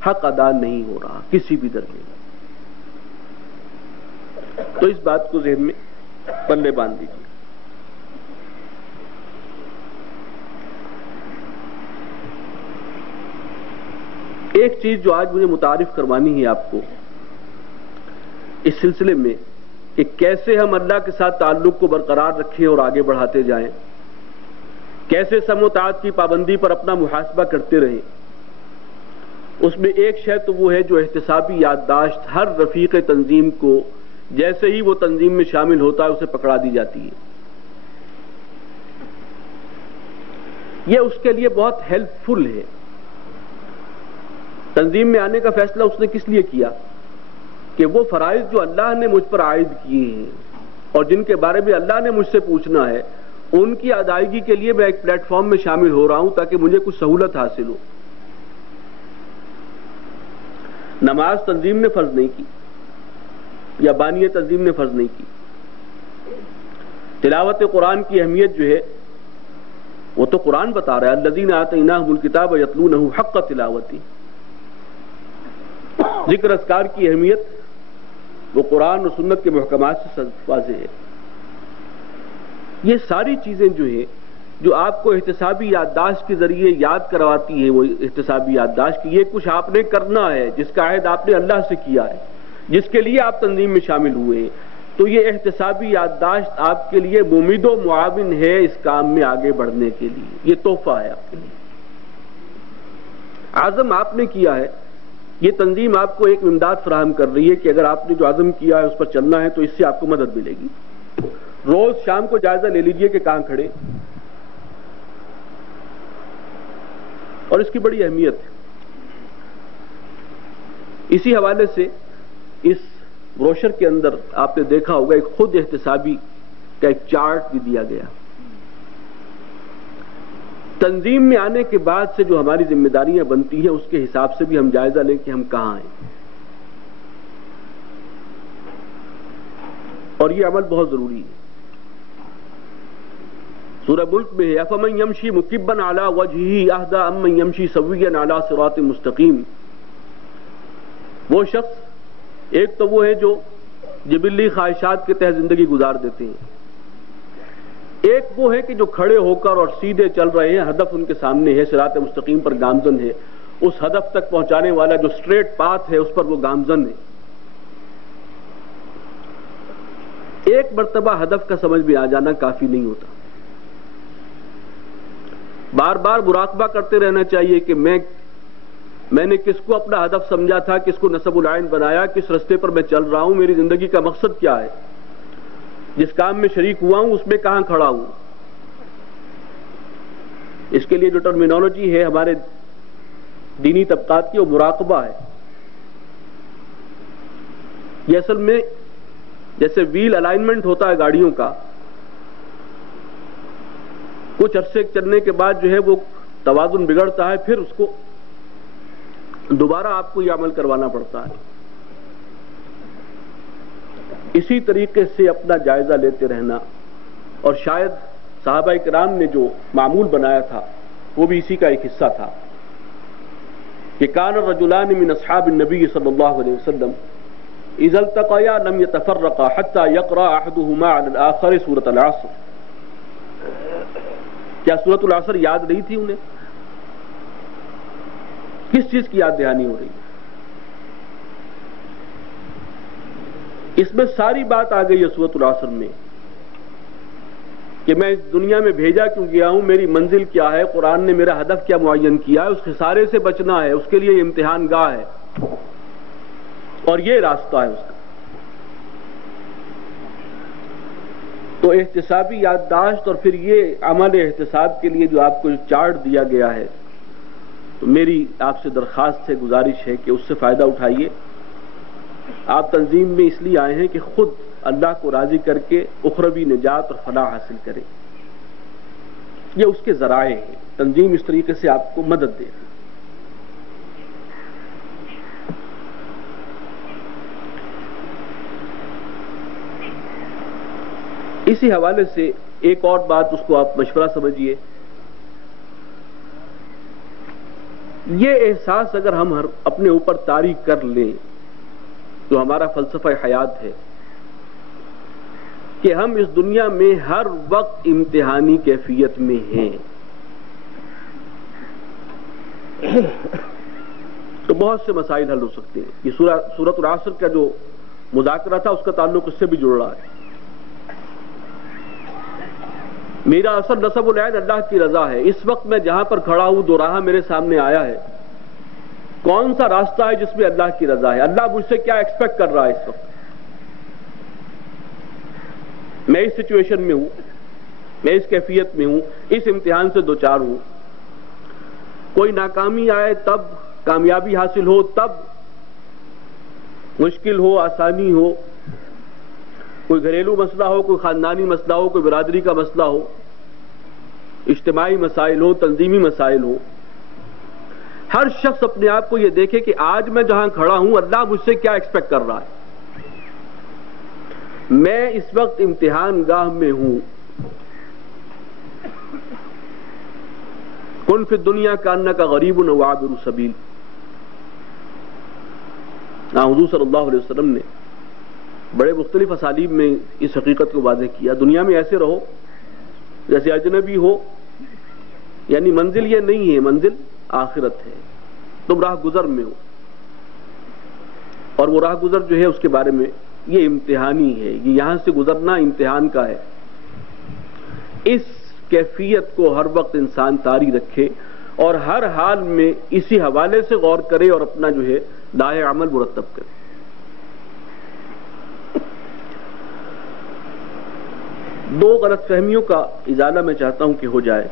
حق ادا نہیں ہو رہا کسی بھی درجے میں۔ تو اس بات کو ذہن میں پلے باندھ دیجیے۔ ایک چیز جو آج مجھے متعارف کروانی ہے آپ کو اس سلسلے میں کہ کیسے ہم اللہ کے ساتھ تعلق کو برقرار رکھیں اور آگے بڑھاتے جائیں، کیسے سم و طاعت کی پابندی پر اپنا محاسبہ کرتے رہیں، اس میں ایک شے تو وہ ہے جو احتسابی یادداشت ہر رفیق تنظیم کو جیسے ہی وہ تنظیم میں شامل ہوتا ہے اسے پکڑا دی جاتی ہے۔ یہ اس کے لیے بہت ہیلپ فل ہے۔ تنظیم میں آنے کا فیصلہ اس نے کس لیے کیا کہ وہ فرائض جو اللہ نے مجھ پر عائد کیے ہیں اور جن کے بارے میں اللہ نے مجھ سے پوچھنا ہے، ان کی ادائیگی کے لیے میں ایک پلیٹ فارم میں شامل ہو رہا ہوں تاکہ مجھے کچھ سہولت حاصل ہو۔ نماز تنظیم نے فرض نہیں کی یا بانی تنظیم نے فرض نہیں کی۔ تلاوت قرآن کی اہمیت جو ہے وہ تو قرآن بتا رہا ہے، الذین آتیناہم الکتاب یتلونہ حق تلاوتہ۔ ذکر اذکار کی اہمیت وہ قرآن اور سنت کے محکمات سے واضح ہے۔ یہ ساری چیزیں جو ہیں جو آپ کو احتسابی یادداشت کے ذریعے یاد کرواتی ہے، وہ احتسابی یادداشت کی یہ کچھ آپ نے کرنا ہے، جس کا عہد آپ نے اللہ سے کیا ہے، جس کے لیے آپ تنظیم میں شامل ہوئے ہیں، تو یہ احتسابی یادداشت آپ کے لیے ممید و معاون ہے اس کام میں آگے بڑھنے کے لیے، یہ تحفہ ہے آپ کے لیے۔ عزم آپ نے کیا ہے، یہ تنظیم آپ کو ایک امداد فراہم کر رہی ہے کہ اگر آپ نے جو عزم کیا ہے اس پر چلنا ہے تو اس سے آپ کو مدد ملے گی۔ روز شام کو جائزہ لے لیجئے کہ کہاں کھڑے، اور اس کی بڑی اہمیت ہے۔ اسی حوالے سے اس بروشر کے اندر آپ نے دیکھا ہوگا ایک خود احتسابی کا ایک چارٹ بھی دیا گیا۔ تنظیم میں آنے کے بعد سے جو ہماری ذمہ داریاں بنتی ہیں اس کے حساب سے بھی ہم جائزہ لیں کہ ہم کہاں ہیں، اور یہ عمل بہت ضروری ہے۔ سورہ ملک میں ہے افمن یمشی مکبا علی وجہہ اہدی امن یمشی سویا علی صراط مستقیم۔ وہ شخص ایک تو وہ ہے جو جبلی خواہشات کے تحت زندگی گزار دیتے ہیں، ایک وہ ہے کہ جو کھڑے ہو کر اور سیدھے چل رہے ہیں، ہدف ان کے سامنے ہے، صراط مستقیم پر گامزن ہے، اس ہدف تک پہنچانے والا جو اسٹریٹ پاتھ ہے اس پر وہ گامزن ہے۔ ایک مرتبہ ہدف کا سمجھ میں آ جانا کافی نہیں ہوتا، بار بار مراقبہ کرتے رہنا چاہیے کہ میں نے کس کو اپنا ہدف سمجھا تھا، کس کو نصب العین بنایا، کس رستے پر میں چل رہا ہوں، میری زندگی کا مقصد کیا ہے، جس کام میں شریک ہوا ہوں اس میں کہاں کھڑا ہوں۔ اس کے لیے جو ٹرمینالوجی ہے ہمارے دینی طبقات کی وہ مراقبہ ہے۔ یہ اصل میں جیسے ویل الائنمنٹ ہوتا ہے گاڑیوں کا، کچھ عرصے چلنے کے بعد جو ہے وہ توازن بگڑتا ہے، پھر اس کو دوبارہ آپ کو یہ عمل کروانا پڑتا ہے۔ اسی طریقے سے اپنا جائزہ لیتے رہنا، اور شاید صحابہ کرام نے جو معمول بنایا تھا وہ بھی اسی کا ایک حصہ تھا کہ کان الرجلان من اصحاب النبی صلی اللہ علیہ وسلم اذا التقیا لم يتفرقا حتى يقرأ احدهما على الاخر سورۃ العصر۔ کیا سورۃ العصر یاد نہیں تھی انہیں؟ کس چیز کی یاد دہانی ہو رہی ہے؟ اس میں ساری بات آ گئی ہے سورۃ العصر میں کہ میں اس دنیا میں بھیجا کیوں گیا ہوں، میری منزل کیا ہے، قرآن نے میرا ہدف کیا معین کیا ہے، اس خسارے سے بچنا ہے، اس کے لیے یہ امتحان گاہ ہے اور یہ راستہ ہے اس کا۔ تو احتسابی یادداشت اور پھر یہ عمل احتساب کے لیے جو آپ کو چارٹ دیا گیا ہے، تو میری آپ سے درخواست ہے، گزارش ہے کہ اس سے فائدہ اٹھائیے۔ آپ تنظیم میں اس لیے آئے ہیں کہ خود اللہ کو راضی کر کے اخروی نجات اور فلاح حاصل کریں، یہ اس کے ذرائع ہیں۔ تنظیم اس طریقے سے آپ کو مدد دے۔ اسی حوالے سے ایک اور بات، اس کو آپ مشورہ سمجھیے، یہ احساس اگر ہم اپنے اوپر طاری کر لیں تو ہمارا فلسفہ حیات ہے کہ ہم اس دنیا میں ہر وقت امتحانی کیفیت میں ہیں، تو بہت سے مسائل حل ہو سکتے ہیں۔ یہ سورۃ العصر کا جو مذاکرہ تھا اس کا تعلق اس سے بھی جڑ رہا ہے۔ میرا اصل نصب العین اللہ کی رضا ہے۔ اس وقت میں جہاں پر کھڑا ہوں دو راہ میرے سامنے آیا ہے، کون سا راستہ ہے جس میں اللہ کی رضا ہے، اللہ مجھ سے کیا ایکسپیکٹ کر رہا ہے اس وقت، میں اس سچویشن میں ہوں، میں اس کیفیت میں ہوں، اس امتحان سے دوچار ہوں۔ کوئی ناکامی آئے تب، کامیابی حاصل ہو تب، مشکل ہو آسانی ہو، کوئی گھریلو مسئلہ ہو، کوئی خاندانی مسئلہ ہو، کوئی برادری کا مسئلہ ہو، اجتماعی مسائل ہو، تنظیمی مسائل ہو، ہر شخص اپنے آپ کو یہ دیکھے کہ آج میں جہاں کھڑا ہوں اللہ مجھ سے کیا ایکسپیکٹ کر رہا ہے۔ میں اس وقت امتحان گاہ میں ہوں۔ کن فی الدنیا کانک غریب و عابر سبیل۔ حضور صلی اللہ علیہ وسلم نے بڑے مختلف اسالیب میں اس حقیقت کو واضح کیا. دنیا میں ایسے رہو جیسے اجنبی ہو، یعنی منزل یہ نہیں ہے، منزل آخرت ہے. تم راہ گزر میں ہو، اور وہ راہ گزر جو ہے اس کے بارے میں یہ امتحانی ہے، یہ یہاں سے گزرنا امتحان کا ہے. اس کیفیت کو ہر وقت انسان طاری رکھے اور ہر حال میں اسی حوالے سے غور کرے اور اپنا جو ہے دائیں عمل مرتب کرے. دو غلط فہمیوں کا ازالہ میں چاہتا ہوں کہ ہو جائے.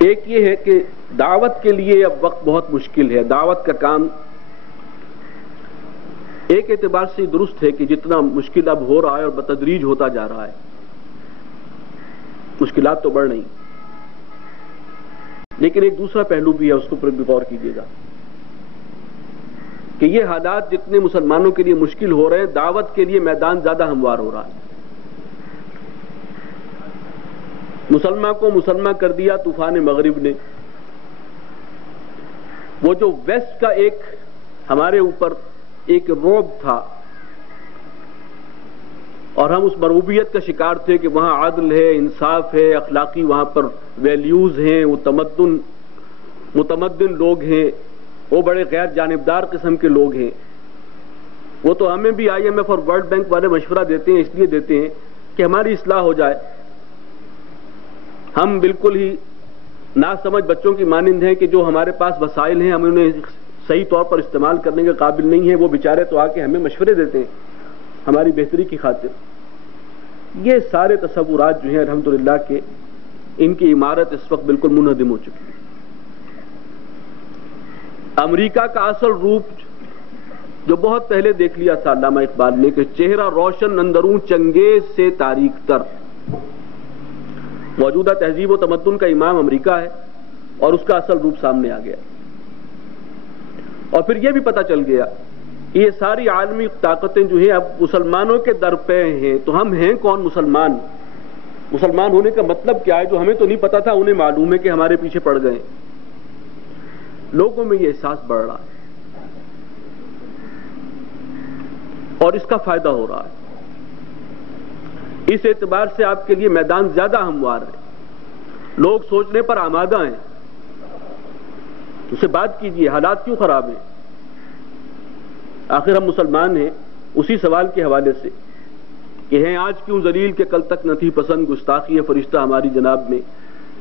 ایک یہ ہے کہ دعوت کے لیے اب وقت بہت مشکل ہے. دعوت کا کام ایک اعتبار سے درست ہے کہ جتنا مشکل اب ہو رہا ہے اور بتدریج ہوتا جا رہا ہے، مشکلات تو بڑھ رہی، لیکن ایک دوسرا پہلو بھی ہے، اس پر بھی غور کیجیے گا کہ یہ حالات جتنے مسلمانوں کے لیے مشکل ہو رہے ہیں، دعوت کے لیے میدان زیادہ ہموار ہو رہا ہے. مسلمان کو مسلمان کر دیا طوفان مغرب نے. وہ جو ویسٹ کا ایک ہمارے اوپر ایک رعب تھا اور ہم اس مرعوبیت کا شکار تھے کہ وہاں عدل ہے، انصاف ہے، اخلاقی وہاں پر ویلیوز ہیں، وہ متمدن لوگ ہیں، وہ بڑے غیر جانبدار قسم کے لوگ ہیں. وہ تو ہمیں بھی آئی ایم ایف اور ورلڈ بینک والے مشورہ دیتے ہیں، اس لیے دیتے ہیں کہ ہماری اصلاح ہو جائے. ہم بالکل ہی ناسمجھ بچوں کی مانند ہیں کہ جو ہمارے پاس وسائل ہیں ہم انہیں صحیح طور پر استعمال کرنے کے قابل نہیں ہیں. وہ بیچارے تو آ کے ہمیں مشورے دیتے ہیں ہماری بہتری کی خاطر. یہ سارے تصورات جو ہیں الحمدللہ کہ ان کی عمارت اس وقت بالکل منہدم ہو چکی ہے. امریکہ کا اصل روپ جو بہت پہلے دیکھ لیا تھا علامہ اقبال نے کہ چہرہ روشن اندرون چنگیز سے تاریک تر. موجودہ تہذیب و تمدن کا امام امریکہ ہے اور اس کا اصل روپ سامنے آ گیا. اور پھر یہ بھی پتہ چل گیا کہ یہ ساری عالمی طاقتیں جو ہیں اب مسلمانوں کے در پہ ہیں. تو ہم ہیں کون مسلمان؟ مسلمان ہونے کا مطلب کیا ہے جو ہمیں تو نہیں پتا تھا، انہیں معلوم ہے کہ ہمارے پیچھے پڑ گئے. لوگوں میں یہ احساس بڑھ رہا ہے اور اس کا فائدہ ہو رہا ہے. اس اعتبار سے آپ کے لیے میدان زیادہ ہموار ہے. لوگ سوچنے پر آمادہ ہیں. اس سے بات کیجیے، حالات کیوں خراب ہیں؟ آخر ہم مسلمان ہیں. اسی سوال کے حوالے سے کہ ہیں آج کیوں ذلیل کہ کل تک نہ تھی پسند، گستاخی ہے فرشتہ ہماری جناب میں،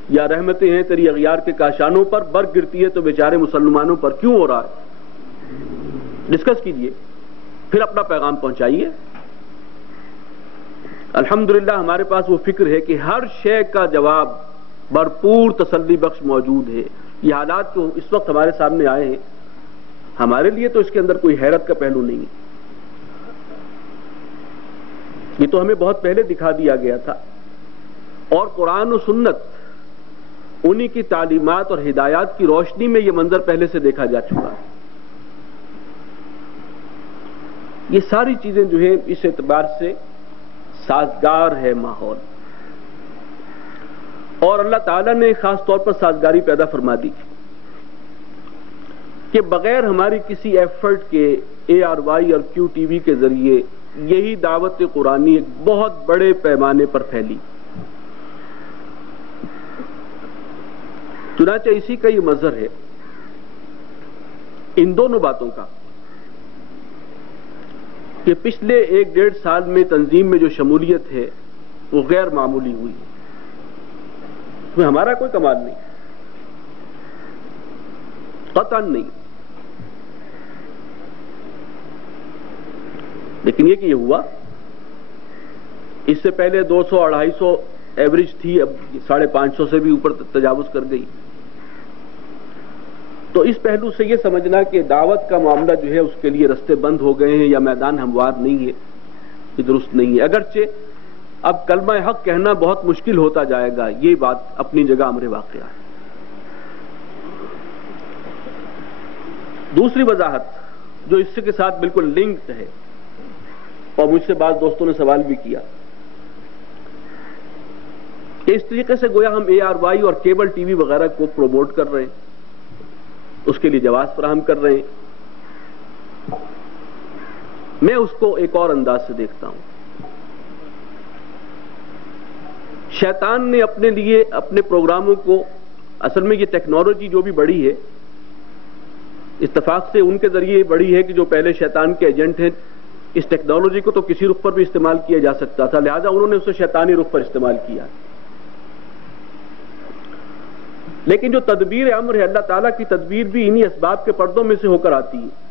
یا رحمتیں ہیں تیری اغیار کے کاشانوں پر، برق گرتی ہے تو بیچارے مسلمانوں پر. کیوں ہو رہا ہے؟ ڈسکس کیجیے، پھر اپنا پیغام پہنچائیے. الحمدللہ ہمارے پاس وہ فکر ہے کہ ہر شے کا جواب بھرپور تسلی بخش موجود ہے. یہ حالات جو اس وقت ہمارے سامنے آئے ہیں، ہمارے لیے تو اس کے اندر کوئی حیرت کا پہلو نہیں ہے. یہ تو ہمیں بہت پہلے دکھا دیا گیا تھا، اور قرآن و سنت انہی کی تعلیمات اور ہدایات کی روشنی میں یہ منظر پہلے سے دیکھا جا چکا ہے. یہ ساری چیزیں جو ہیں اس اعتبار سے سازگار ہے ماحول، اور اللہ تعالیٰ نے خاص طور پر سازگاری پیدا فرما دی کہ بغیر ہماری کسی ایفرٹ کے ARY اور QTV کے ذریعے یہی دعوت قرآنی ایک بہت بڑے پیمانے پر پھیلی. چنانچہ اسی کا یہ مظہر ہے ان دونوں باتوں کا کہ پچھلے 1-1.5 سال میں تنظیم میں جو شمولیت ہے وہ غیر معمولی ہوئی. اس میں ہمارا کوئی کمال نہیں، قطعاً نہیں، لیکن یہ کہ یہ ہوا. اس سے پہلے 200-250 ایوریج تھی، اب 550 سے بھی اوپر تجاوز کر گئی. تو اس پہلو سے یہ سمجھنا کہ دعوت کا معاملہ جو ہے اس کے لیے رستے بند ہو گئے ہیں یا میدان ہموار نہیں ہے، یہ درست نہیں ہے. اگرچہ اب کلمہ حق کہنا بہت مشکل ہوتا جائے گا، یہ بات اپنی جگہ امر واقعہ ہے. دوسری وضاحت جو اس کے ساتھ بالکل لنکڈ ہے، اور مجھ سے بعض دوستوں نے سوال بھی کیا کہ اس طریقے سے گویا ہم ARY اور کیبل ٹی وی وغیرہ کو پروموٹ کر رہے ہیں، اس کے لیے جواز فراہم کر رہے ہیں۔ میں اس کو ایک اور انداز سے دیکھتا ہوں۔ شیطان نے اپنے لیے اپنے پروگراموں کو، اصل میں یہ ٹیکنالوجی جو بھی بڑی ہے، اتفاق سے ان کے ذریعے بڑی ہے کہ جو پہلے شیطان کے ایجنٹ ہیں، اس ٹیکنالوجی کو تو کسی رخ پر بھی استعمال کیا جا سکتا تھا، لہذا انہوں نے اسے شیطانی رخ پر استعمال کیا۔ لیکن جو تدبیر امر ہے، اللہ تعالیٰ کی تدبیر بھی انہی اسباب کے پردوں میں سے ہو کر آتی ہے۔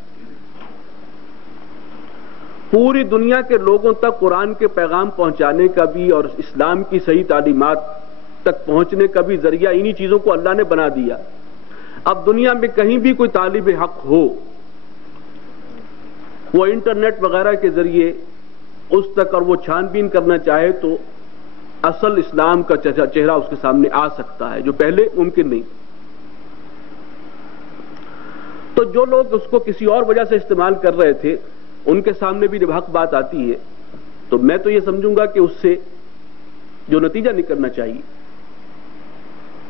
پوری دنیا کے لوگوں تک قرآن کے پیغام پہنچانے کا بھی اور اسلام کی صحیح تعلیمات تک پہنچنے کا بھی ذریعہ انہی چیزوں کو اللہ نے بنا دیا۔ اب دنیا میں کہیں بھی کوئی طالب حق ہو، وہ انٹرنیٹ وغیرہ کے ذریعے اس تک اور وہ چھان بین کرنا چاہے تو اصل اسلام کا چہرہ اس کے سامنے آ سکتا ہے، جو پہلے ممکن نہیں۔ تو جو لوگ اس کو کسی اور وجہ سے استعمال کر رہے تھے، ان کے سامنے بھی جب حق بات آتی ہے تو میں تو یہ سمجھوں گا کہ اس سے جو نتیجہ نکلنا چاہیے،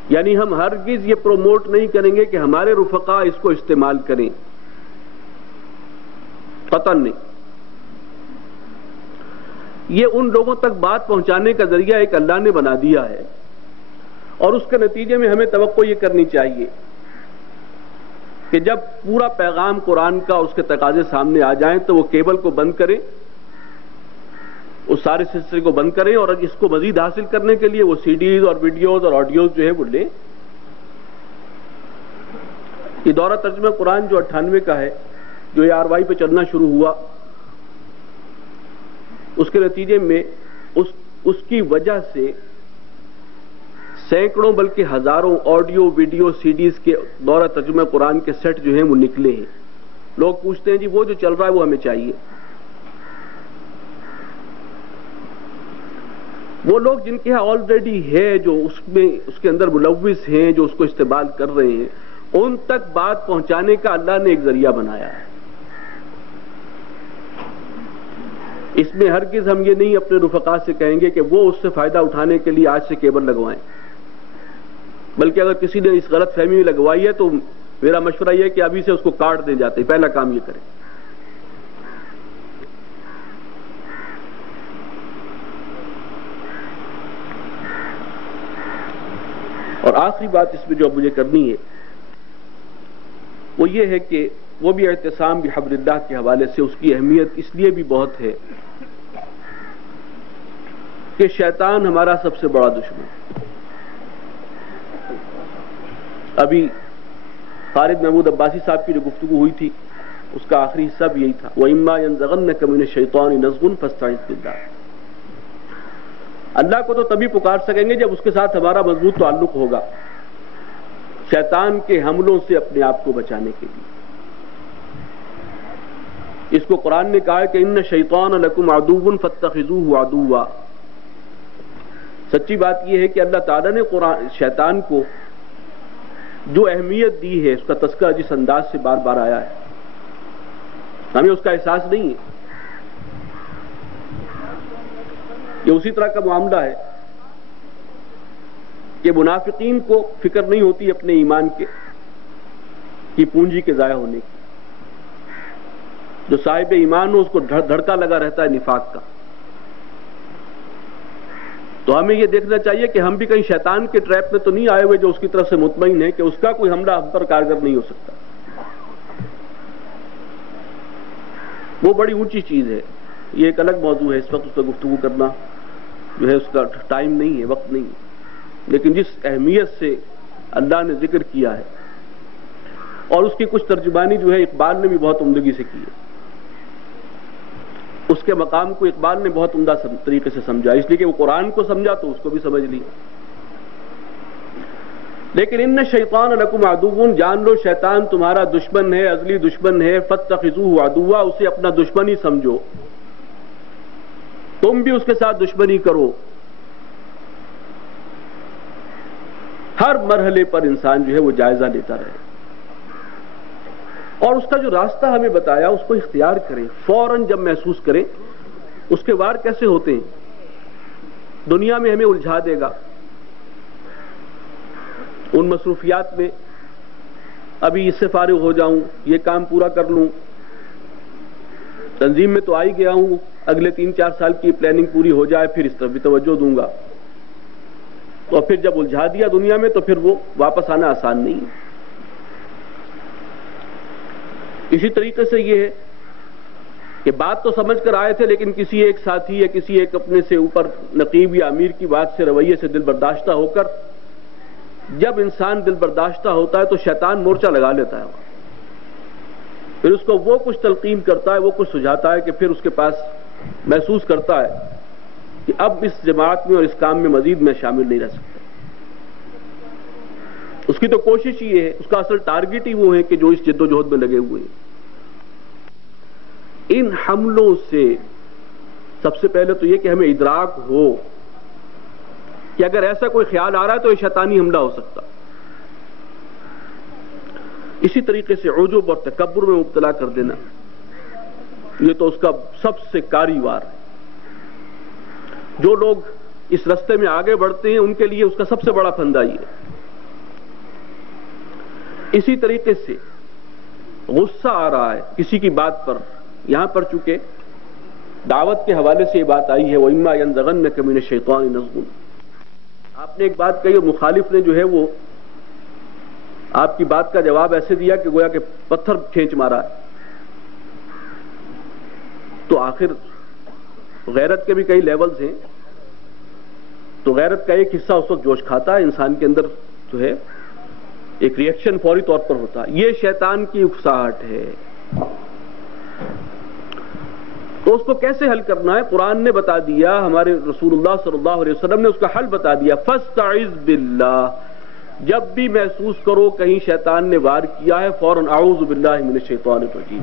یعنی ہم ہرگز یہ پروموٹ نہیں کریں گے کہ ہمارے رفقا اس کو استعمال کریں، قطعاً نہیں۔ یہ ان لوگوں تک بات پہنچانے کا ذریعہ ایک اللہ نے بنا دیا ہے، اور اس کے نتیجے میں ہمیں توقع یہ کرنی چاہیے کہ جب پورا پیغام قرآن کا اور اس کے تقاضے سامنے آ جائیں تو وہ کیبل کو بند کریں، اس سارے سلسلے کو بند کریں، اور اس کو مزید حاصل کرنے کے لیے وہ CDs اور ویڈیوز اور آڈیوز جو ہے وہ لیں۔ یہ دورہ ترجمہ قرآن جو 98 کا ہے، جو ARY پہ چلنا شروع ہوا، اس کے نتیجے میں اس کی وجہ سے سینکڑوں بلکہ ہزاروں آڈیو ویڈیو CDs کے دورہ ترجمہ قرآن کے سیٹ جو ہیں وہ نکلے ہیں۔ لوگ پوچھتے ہیں جی وہ جو چل رہا ہے وہ ہمیں چاہیے۔ وہ لوگ جن کے ہاں آلریڈی ہے، جو اس کے اندر ملوث ہیں، جو اس کو استعمال کر رہے ہیں، ان تک بات پہنچانے کا اللہ نے ایک ذریعہ بنایا ہے۔ اس میں ہرگز ہم یہ نہیں اپنے رفقا سے کہیں گے کہ وہ اس سے فائدہ اٹھانے کے لیے آج سے کیبل لگوائیں، بلکہ اگر کسی نے اس غلط فہمی میں لگوائی ہے تو میرا مشورہ یہ ہے کہ ابھی سے اس کو کاٹ دیں جاتے، پہلا کام یہ کریں۔ اور آخری بات اس میں جو اب مجھے کرنی ہے وہ یہ ہے کہ وہ بھی اعتصام بحبل اللہ کے حوالے سے اس کی اہمیت اس لیے بھی بہت ہے کہ شیطان ہمارا سب سے بڑا دشمن ہے۔ ابھی خالد محمود عباسی صاحب کی جو گفتگو ہوئی تھی اس کا آخری حصہ بھی یہی تھا، وَإِمَّا يَنزَغَنَّكَ مِنَ الشَّيْطَانِ نَزْغٌ فَاسْتَعِذْ بِاللَّهِ۔ اللہ کو تو تبھی پکار سکیں گے جب اس کے ساتھ ہمارا مضبوط تعلق ہوگا، شیطان کے حملوں سے اپنے آپ کو بچانے کے لیے۔ اس کو قرآن نے کہا کہ ان الشیطان لکم عدو فاتخذوہ عدوا۔ سچی بات یہ ہے کہ اللہ تعالیٰ نے شیطان کو جو اہمیت دی ہے، اس کا تذکرہ جس انداز سے بار بار آیا ہے، ہمیں اس کا احساس نہیں ہے۔ یہ اسی طرح کا معاملہ ہے کہ منافقین کو فکر نہیں ہوتی اپنے ایمان کی پونجی کے ضائع ہونے کی۔ جو صاحب ایمان ہو اس کو دھڑکا لگا رہتا ہے نفاق کا۔ تو ہمیں یہ دیکھنا چاہیے کہ ہم بھی کہیں شیطان کے ٹریپ میں تو نہیں آئے ہوئے جو اس کی طرف سے مطمئن ہے کہ اس کا کوئی حملہ ہم پر کارگر نہیں ہو سکتا۔ وہ بڑی اونچی چیز ہے، یہ ایک الگ موضوع ہے، اس وقت اس پر گفتگو کرنا جو ہے اس کا ٹائم نہیں ہے، وقت نہیں ہے، لیکن جس اہمیت سے اللہ نے ذکر کیا ہے اور اس کی کچھ ترجمانی جو ہے اقبال نے بھی بہت عمدگی سے کی ہے، اس کے مقام کو اقبال نے بہت عمدہ طریقے سے سمجھا، اس لیے کہ وہ قرآن کو سمجھا تو اس کو بھی سمجھ لیا۔ لیکن ان الشیطان لکم عدو، جان لو شیطان تمہارا دشمن ہے، ازلی دشمن ہے، فاتخذوہ عدوا، اسے اپنا دشمن ہی سمجھو، تم بھی اس کے ساتھ دشمنی کرو۔ ہر مرحلے پر انسان جو ہے وہ جائزہ لیتا رہے۔ اور اس کا جو راستہ ہمیں بتایا اس کو اختیار کریں، فوراً جب محسوس کریں اس کے وار کیسے ہوتے ہیں، دنیا میں ہمیں الجھا دے گا ان مصروفیات میں، ابھی اس سے فارغ ہو جاؤں، یہ کام پورا کر لوں، تنظیم میں تو آ ہی گیا ہوں، اگلے 3-4 سال کی پلاننگ پوری ہو جائے پھر اس طرف بھی توجہ دوں گا، اور پھر جب الجھا دیا دنیا میں تو پھر وہ واپس آنا آسان نہیں ہے۔ اسی طریقے سے یہ ہے کہ بات تو سمجھ کر آئے تھے لیکن کسی ایک ساتھی یا کسی ایک اپنے سے اوپر نقیب یا امیر کی بات سے، رویے سے دل برداشتہ ہو کر، جب انسان دل برداشتہ ہوتا ہے تو شیطان مورچہ لگا لیتا ہے، پھر اس کو وہ کچھ تلقین کرتا ہے، وہ کچھ سجھاتا ہے کہ پھر اس کے پاس محسوس کرتا ہے کہ اب اس جماعت میں اور اس کام میں مزید میں شامل نہیں رہ سکتا۔ اس کی تو کوشش یہ ہے، اس کا اصل ٹارگٹ ہی وہ ہے کہ جو اس جد و جہد میں لگے ہوئے ہیں۔ ان حملوں سے سب سے پہلے تو یہ کہ ہمیں ادراک ہو کہ اگر ایسا کوئی خیال آ رہا ہے تو یہ شیطانی حملہ ہو سکتا۔ اسی طریقے سے عجب اور تکبر میں مبتلا کر دینا، یہ تو اس کا سب سے کاری وار ہے۔ جو لوگ اس رستے میں آگے بڑھتے ہیں ان کے لیے اس کا سب سے بڑا پھندا یہ ہے۔ اسی طریقے سے غصہ آ رہا ہے کسی کی بات پر، یہاں پر چونکہ دعوت کے حوالے سے یہ بات آئی ہے، وَإِمَّا يَنزَغَنَّكَ مِنَ الشَّيْطَانِ نَزْغٌ، آپ نے ایک بات کہی اور مخالف نے جو ہے وہ آپ کی بات کا جواب ایسے دیا کہ گویا کہ پتھر کھینچ مارا ہے۔ تو آخر غیرت کے بھی کئی لیولز ہیں، تو غیرت کا ایک حصہ اس وقت جوش کھاتا ہے، انسان کے اندر جو ہے ایک ری ایکشن فوری طور پر ہوتا ہے، یہ شیطان کی اکساہٹ ہے۔ تو اس کو کیسے حل کرنا ہے قرآن نے بتا دیا، ہمارے رسول اللہ صلی اللہ علیہ وسلم نے اس کا حل بتا دیا، فاستعذ باللہ، جب بھی محسوس کرو کہیں شیطان نے وار کیا ہے فوراً اعوذ باللہ من الشیطان الرجیم۔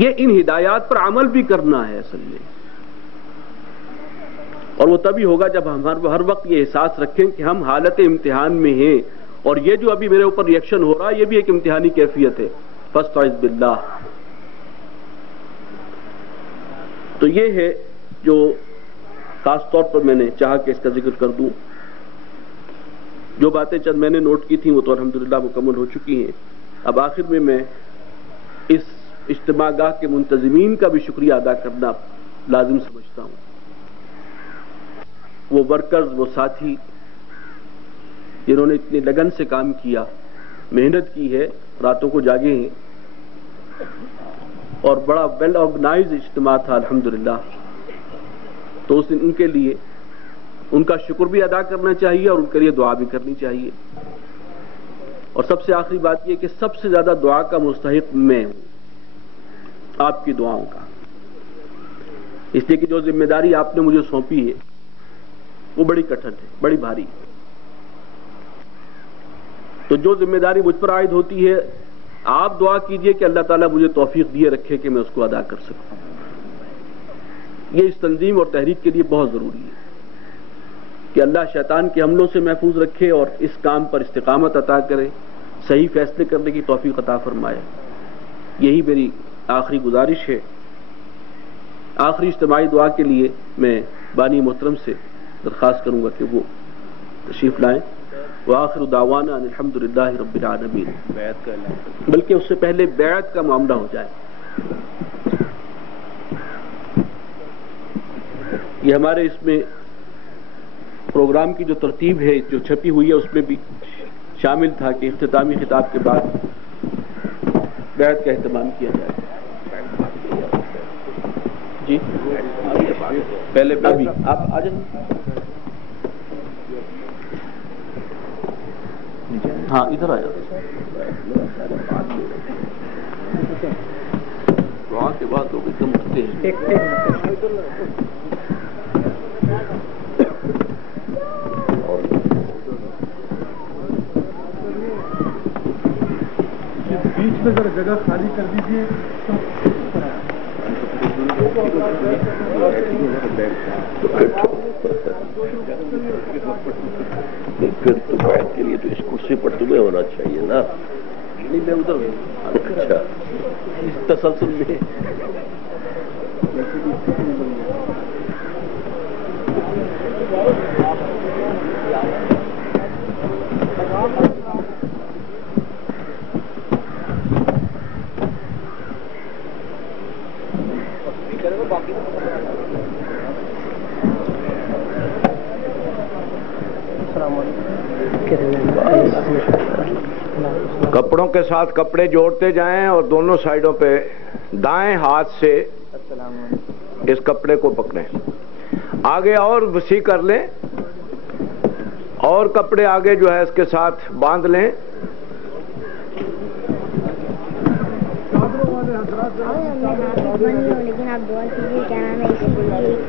یہ ان ہدایات پر عمل بھی کرنا ہے اصل میں، اور وہ تبھی ہوگا جب ہم ہر وقت یہ احساس رکھیں کہ ہم حالت امتحان میں ہیں، اور یہ جو ابھی میرے اوپر ریئیکشن ہو رہا ہے یہ بھی ایک امتحانی کیفیت ہے، فاستعذ باللہ۔ تو یہ ہے جو خاص طور پر میں نے چاہا کہ اس کا ذکر کر دوں۔ جو باتیں چند میں نے نوٹ کی تھیں وہ تو الحمدللہ مکمل ہو چکی ہیں۔ اب آخر میں اس اجتماع گاہ کے منتظمین کا بھی شکریہ ادا کرنا لازم سمجھتا ہوں، وہ ورکرز، وہ ساتھی جنہوں نے اتنی لگن سے کام کیا، محنت کی ہے، راتوں کو جاگے ہیں، اور بڑا ویل آرگنائز اجتماع تھا الحمدللہ۔ تو ان کے لیے ان کا شکر بھی ادا کرنا چاہیے اور ان کے لیے دعا بھی کرنی چاہیے۔ اور سب سے آخری بات یہ کہ سب سے زیادہ دعا کا مستحق میں ہوں، آپ کی دعاؤں کا، اس لیے کہ جو ذمہ داری آپ نے مجھے سونپی ہے وہ بڑی کٹھن ہے، بڑی بھاری ہے۔ تو جو ذمہ داری مجھ پر عائد ہوتی ہے آپ دعا کیجئے کہ اللہ تعالیٰ مجھے توفیق دیے رکھے کہ میں اس کو ادا کر سکوں۔ یہ اس تنظیم اور تحریک کے لیے بہت ضروری ہے کہ اللہ شیطان کے حملوں سے محفوظ رکھے اور اس کام پر استقامت عطا کرے، صحیح فیصلے کرنے کی توفیق عطا فرمائے۔ یہی میری آخری گزارش ہے۔ آخری اجتماعی دعا کے لیے میں بانی محترم سے درخواست کروں گا کہ وہ تشریف لائیں۔ وآخر دعوانا ان الحمدللہ رب العالمین، بلکہ اس سے پہلے بیعت کا معاملہ ہو جائے۔ یہ ہمارے اس میں پروگرام کی جو ترتیب ہے جو چھپی ہوئی ہے اس میں بھی شامل تھا کہ اختتامی خطاب کے بعد بیعت کا اہتمام کیا جائے۔ جی پہلے ابھی آپ آ جائیں۔ ہاں ادھر آ جاتے، دعا کے بعد لوگ ایک دم اٹھتے ہیں۔ بیچ میں ذرا جگہ خالی کر دیجیے۔ پھر تو بیٹھ کے لیے تو اس کرسی پر تمہیں ہونا چاہیے نا. نہیں میں ادھر اچھا تسلسل میں کپڑوں کے ساتھ کپڑے جوڑتے جائیں اور دونوں سائڈوں پہ دائیں ہاتھ سے اس کپڑے کو پکڑیں. آگے اور وسیع کر لیں اور کپڑے آگے جو ہے اس کے ساتھ باندھ لیں. لیکن آپ دعا کیجیے کیا نام ہے اسی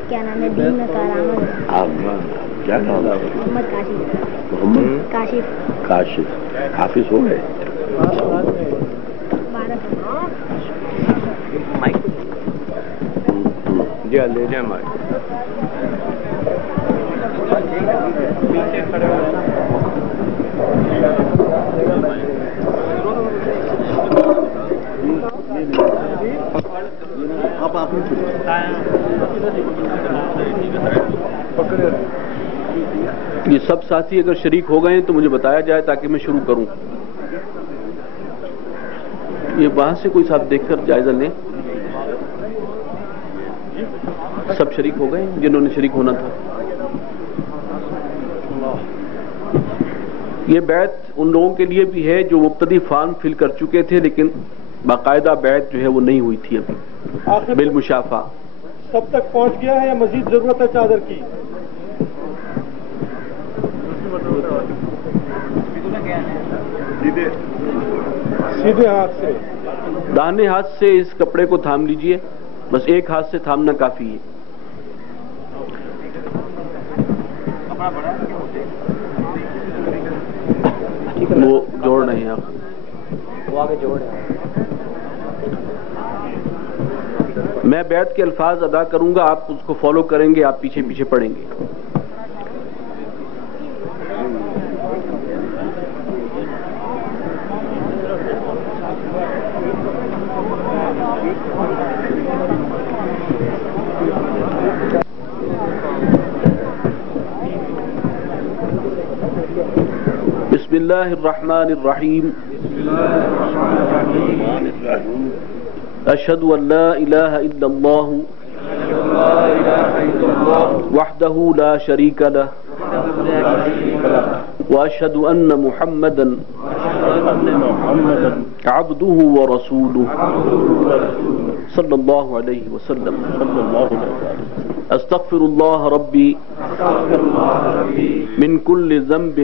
کیا نام ہے دین میں کارآمد. کیا نام ہے؟ محمد کاشف. محمد کاشف. کاشف. حافظ ہو گئے. جی لے جائیں مائک. یہ سب ساتھی اگر شریک ہو گئے تو مجھے بتایا جائے تاکہ میں شروع کروں. یہ وہاں سے کوئی صاحب دیکھ کر جائزہ لیں. سب شریک ہو گئے جنہوں نے شریک ہونا تھا. یہ بیعت ان لوگوں کے لیے بھی ہے جو مبتدی فارم فل کر چکے تھے لیکن باقاعدہ بیعت جو ہے وہ نہیں ہوئی تھی ابھی بالمشافہ. سب تک پہنچ گیا ہے یا مزید ضرورت ہے چادر کی؟ سیدھے ہاتھ سے داہنے ہاتھ سے اس کپڑے کو تھام لیجئے. بس ایک ہاتھ سے تھامنا کافی ہے. وہ جوڑ رہے ہیں آپ. میں بیعت کے الفاظ ادا کروں گا آپ اس کو فالو کریں گے. آپ پیچھے پیچھے پڑھیں گے. بسم اللہ الرحمن الرحیم. اشہد ان لا الہ الا اللہ وحدہ لا شریک لہ واشہد ان محمدا عبدہ ورسولہ صلی اللہ علیہ وسلم. استغفر اللہ ربی من کل ذنب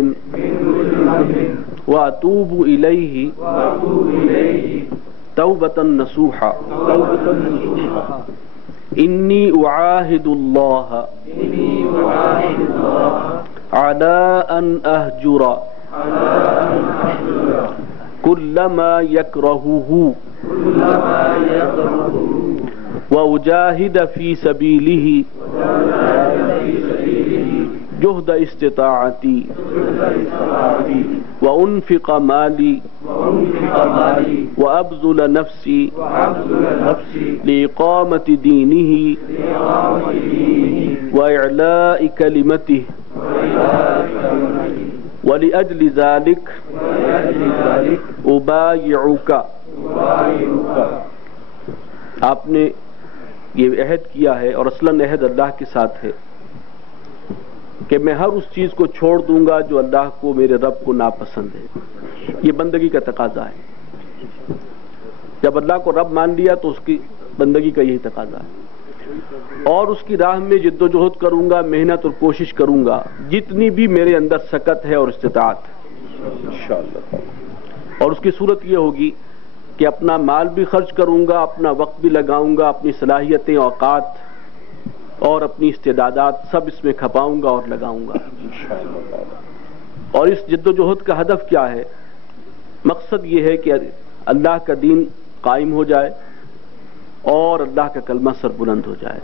واتوب الیہ توبۃ نصوحا. انی اعاہد اللہ علی ان اہجر کل ما یکرہہ واجاہد فی سبیلہ جہد استطاعتی وانفق مالی وابذل نفسی لإقامة دینہ وإعلاء کلمتہ ولأجل ذلك أبايعك. آپ نے یہ عہد کیا ہے اور اصلاً عہد اللہ کے ساتھ ہے کہ میں ہر اس چیز کو چھوڑ دوں گا جو اللہ کو میرے رب کو ناپسند ہے. یہ بندگی کا تقاضا ہے. جب اللہ کو رب مان لیا تو اس کی بندگی کا یہی تقاضا ہے. اور اس کی راہ میں جد و جہد کروں گا, محنت اور کوشش کروں گا جتنی بھی میرے اندر سکت ہے اور استطاعت انشاءاللہ. اور اس کی صورت یہ ہوگی کہ اپنا مال بھی خرچ کروں گا, اپنا وقت بھی لگاؤں گا, اپنی صلاحیتیں, اوقات اور اپنی استعدادات سب اس میں کھپاؤں گا اور لگاؤں گا. اور اس جد و جہد کا ہدف کیا ہے؟ مقصد یہ ہے کہ اللہ کا دین قائم ہو جائے اور اللہ کا کلمہ سر بلند ہو جائے.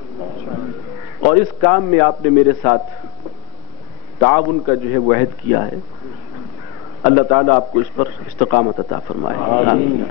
اور اس کام میں آپ نے میرے ساتھ تعاون کا جو ہے وہ عہد کیا ہے. اللہ تعالیٰ آپ کو اس پر استقامت عطا فرمائے. آمین.